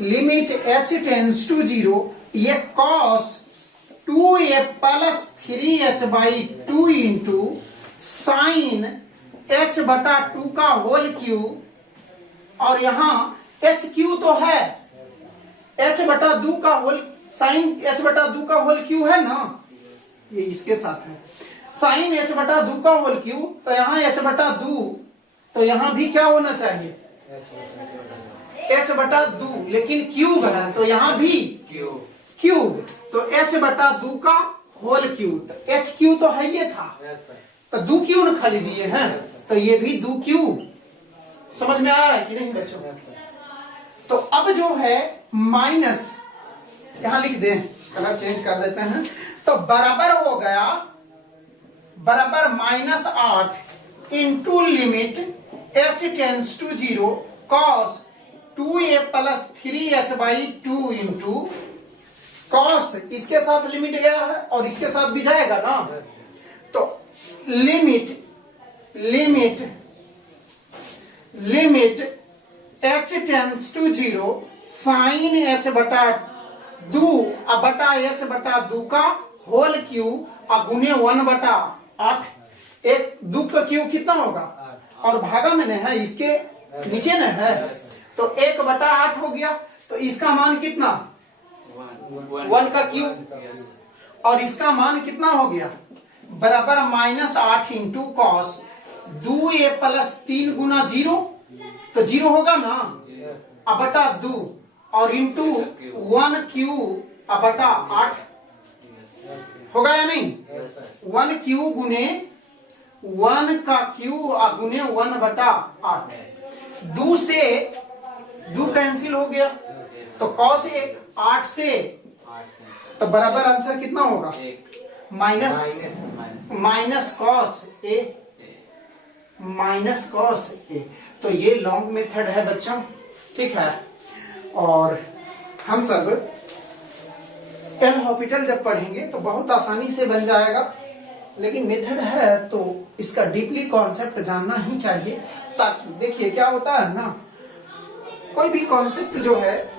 limit h tends to 0 ये cos 2a plus 3h/2 into sine h/2 का होल क्यूब, और यहाँ h³ तो है, h/2 का होल साइन h/2 का होल क्यूब है ना, ये इसके साथ है, साइन h/2 का होल क्यूब, तो यहाँ h/2, तो यहाँ भी क्या होना चाहिए h/2, लेकिन क्यूब है तो यहाँ भी क्यूब, तो h/2 का होल क्यूब, h³ तो है ये था, तो 2 क्यूब खाली दिए हैं, तो ये भी 2 क्यूब, समझ में आया है कि नहीं बच्चों। तो अब जो है माइनस, यहां लिख दे, कलर चेंज कर देते हैं, तो बराबर हो गया बराबर -8 into limit h tends to 0 cos 2a plus 3h/2 into cos, इसके साथ लिमिट गया है और इसके साथ भी जाएगा ना, तो limit h tends to 0 sine h/2 बटा h/2 का होल क्यूब और गुने 1/8, एक 2 का क्यूब कितना होगा, और भागा में न है, इसके नीचे न है, तो 1/8 हो गया, तो इसका मान कितना 1 का क्यूब, और इसका मान कितना हो गया बराबर -8 इंटू कॉस 2a प्लस 3 गुना 0, तो 0 होगा ना, अब बटा 2 और इंटू 1 क्यूब अब बटा 8 होगा या नहीं, 1 क्यूब गुने 1 का क्यूब और गुने 1/8, 2 से 2 कैंसिल हो गया, तो cos 8 से, तो बराबर आंसर कितना होगा माइनस कॉस ए, तो ये लॉन्ग मेथड है बच्चों, ठीक है। और हम सब एल हॉस्पिटल जब पढ़ेंगे तो बहुत आसानी से बन जाएगा, लेकिन मेथड है तो इसका डीपली कॉन्सेप्ट जानना ही चाहिए, ताकि देखिए क्या होता है ना, कोई भी कॉन्सेप्ट जो है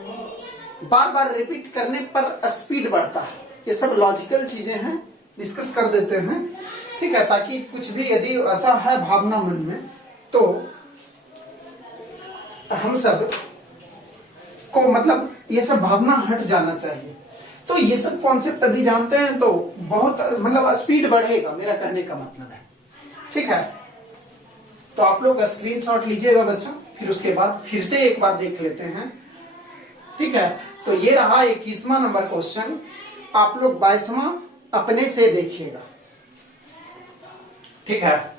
बार बार रिपीट करने पर स्पीड बढ़ता है, ये सब लॉजिकल चीजें हैं, डिस्कस कर देते हैं। ठीक है, ताकि कुछ भी यदि ऐसा है भावना मन में तो हम सब को मतलब ये सब भावना हट जाना चाहिए। तो ये सब कॉन्सेप्ट यदि जानते हैं तो बहुत मतलब स्पीड बढ़ेगा, मेरा कहने का मतलब है। ठीक है, तो आप लोग स्क्रीनशॉट लीजिएगा बच्चों, फिर उसके बाद फिर से एक बार देख लेते हैं। ठीक है, तो ये रहा 21वां नंबर क्वेश्चन, आप लोग 22वां अपने से देखिएगा। ठीक है,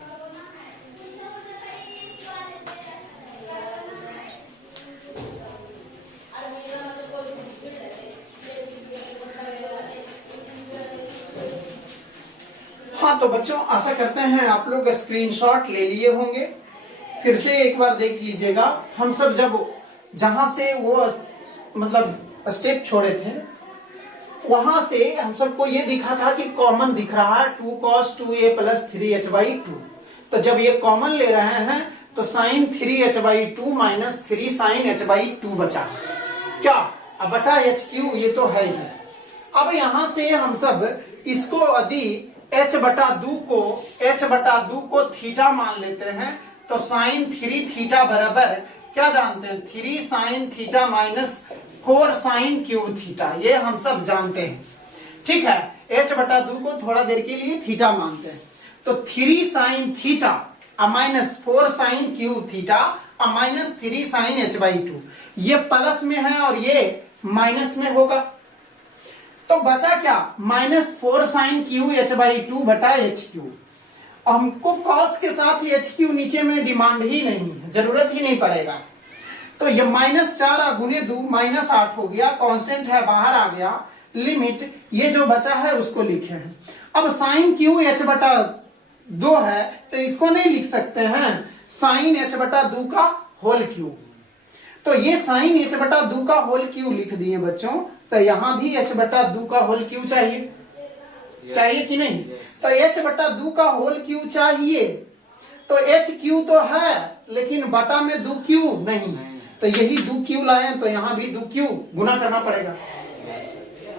हाँ तो बच्चों आशा करते हैं आप लोग स्क्रीनशॉट ले लिए होंगे। फिर से एक बार देख लीजिएगा। हम सब जब जहां से वो मतलब स्टेप छोड़े थे वहां से हम सबको ये दिखा था कि कॉमन दिख रहा है 2 cos 2a + 3h/2। तो जब ये कॉमन ले रहे हैं तो sin 3h/2 - 3 sin h/2 बचा क्या, अब बटा HQ ये तो है ही। अब यहां से हम सब इसको यदि h/2 को थीटा मान लेते हैं तो sin 3 थीटा बराबर क्या जानते हैं, 3 sin theta - 4 sin cube theta, ये हम सब जानते हैं। ठीक है, h/2 को थोड़ा देर के लिए थीटा मानते हैं। तो 3 sin theta - 4 sin cube theta - 3 sin h/2, ये प्लस में है और ये माइनस में होगा। तो बचा क्या, -4 sin क्यू h/2 बटा HQ। हमको cos के साथ ही HQ नीचे में डिमांड ही नहीं है, जरूरत ही नहीं पड़ेगा। तो ये -4 गुने 2 -8 हो गया, कांस्टेंट है बाहर आ गया, लिमिट ये जो बचा है उसको लिखे हैं। अब sin क्यू h/2 है तो इसको नहीं लिख सकते हैं sin h/2 का होल क्यूब। तो ये sin h/2 का होल क्यूब लिख दिए बच्चों। तो यहां भी h/2 का होल क्यूब चाहिए, चाहिए कि नहीं? तो h/2 का होल क्यूब चाहिए। तो HQ तो है लेकिन बटा में 2Q नहीं, तो यही 2Q लाए तो यहां भी 2Q गुना करना पड़ेगा।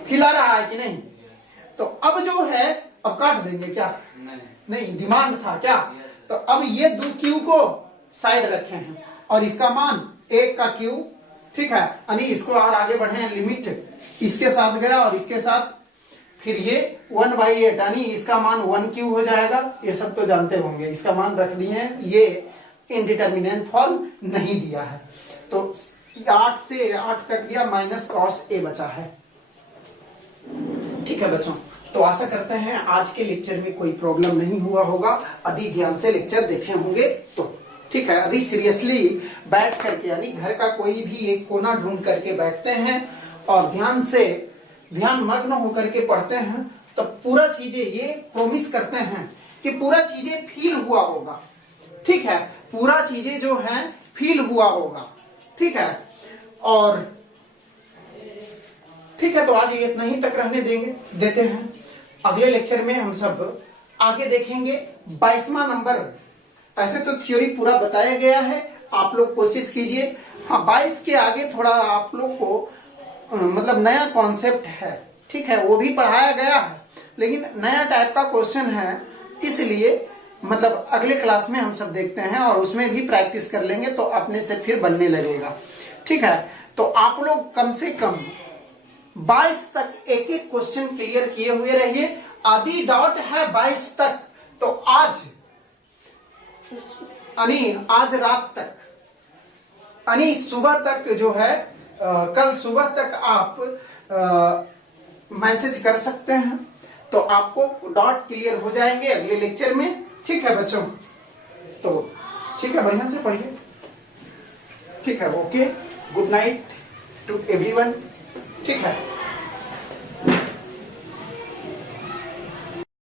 खिला रहा है कि नहीं? तो अब जो है अब काट देंगे क्या? नहीं, डिमांड था क्या? तो अब ये 2Q को साइड रखे हैं और इसका मान 1 का क्यूब। ठीक है, यानी इसको और आगे बढ़े, लिमिट इसके साथ गया और इसके साथ फिर ये 1/8 यानी इसका मान 1Q हो जाएगा। ये सब तो जानते होंगे, इसका मान रख दिए। ये इनडिटर्मिनेंट फॉर्म नहीं दिया है तो 8 से 8 कट गया, -cos a बचा है। ठीक है बच्चों, तो आशा करते हैं आज के लेक्चर में कोई प्रॉब्लम नहीं हुआ होगा। यदि ध्यान से लेक्चर देखे होंगे तो ठीक है, यदि सीरियसली बैठ करके यानी घर का कोई भी एक कोना ढूंढ करके बैठते हैं और ध्यान से ध्यान मग्न होकर के पढ़ते हैं तो पूरा चीजें ये प्रॉमिस करते हैं कि पूरा चीजें फील हुआ होगा। ठीक है, पूरा चीजें जो है फील हुआ होगा। ठीक है, और ठीक है, तो आज ये इतना ही तक रहने देते हैं। अगले लेक्चर में हम सब आगे देखेंगे 22वां नंबर। ऐसे तो थ्योरी पूरा बताया गया है, आप लोग कोशिश कीजिए। हाँ, 22 के आगे थोड़ा आप लोग को मतलब नया कॉन्सेप्ट है। ठीक है, वो भी पढ़ाया गया है लेकिन नया टाइप का क्वेश्चन है, इसलिए मतलब अगले क्लास में हम सब देखते हैं और उसमें भी प्रैक्टिस कर लेंगे तो अपने से फिर बनने लगेगा। ठीक है, तो आप लोग कम से कम 22 तक एक एक क्वेश्चन क्लियर किए हुए रहिए। आदि डॉट है 22 तक, तो आज रात तक यानी सुबह तक जो है कल सुबह तक आप मैसेज कर सकते हैं तो आपको डॉट क्लियर हो जाएंगे अगले लेक्चर में। ठीक है बच्चों, तो ठीक है, बढ़िया से पढ़िए। ठीक है, okay, good night to everyone. ठीक है।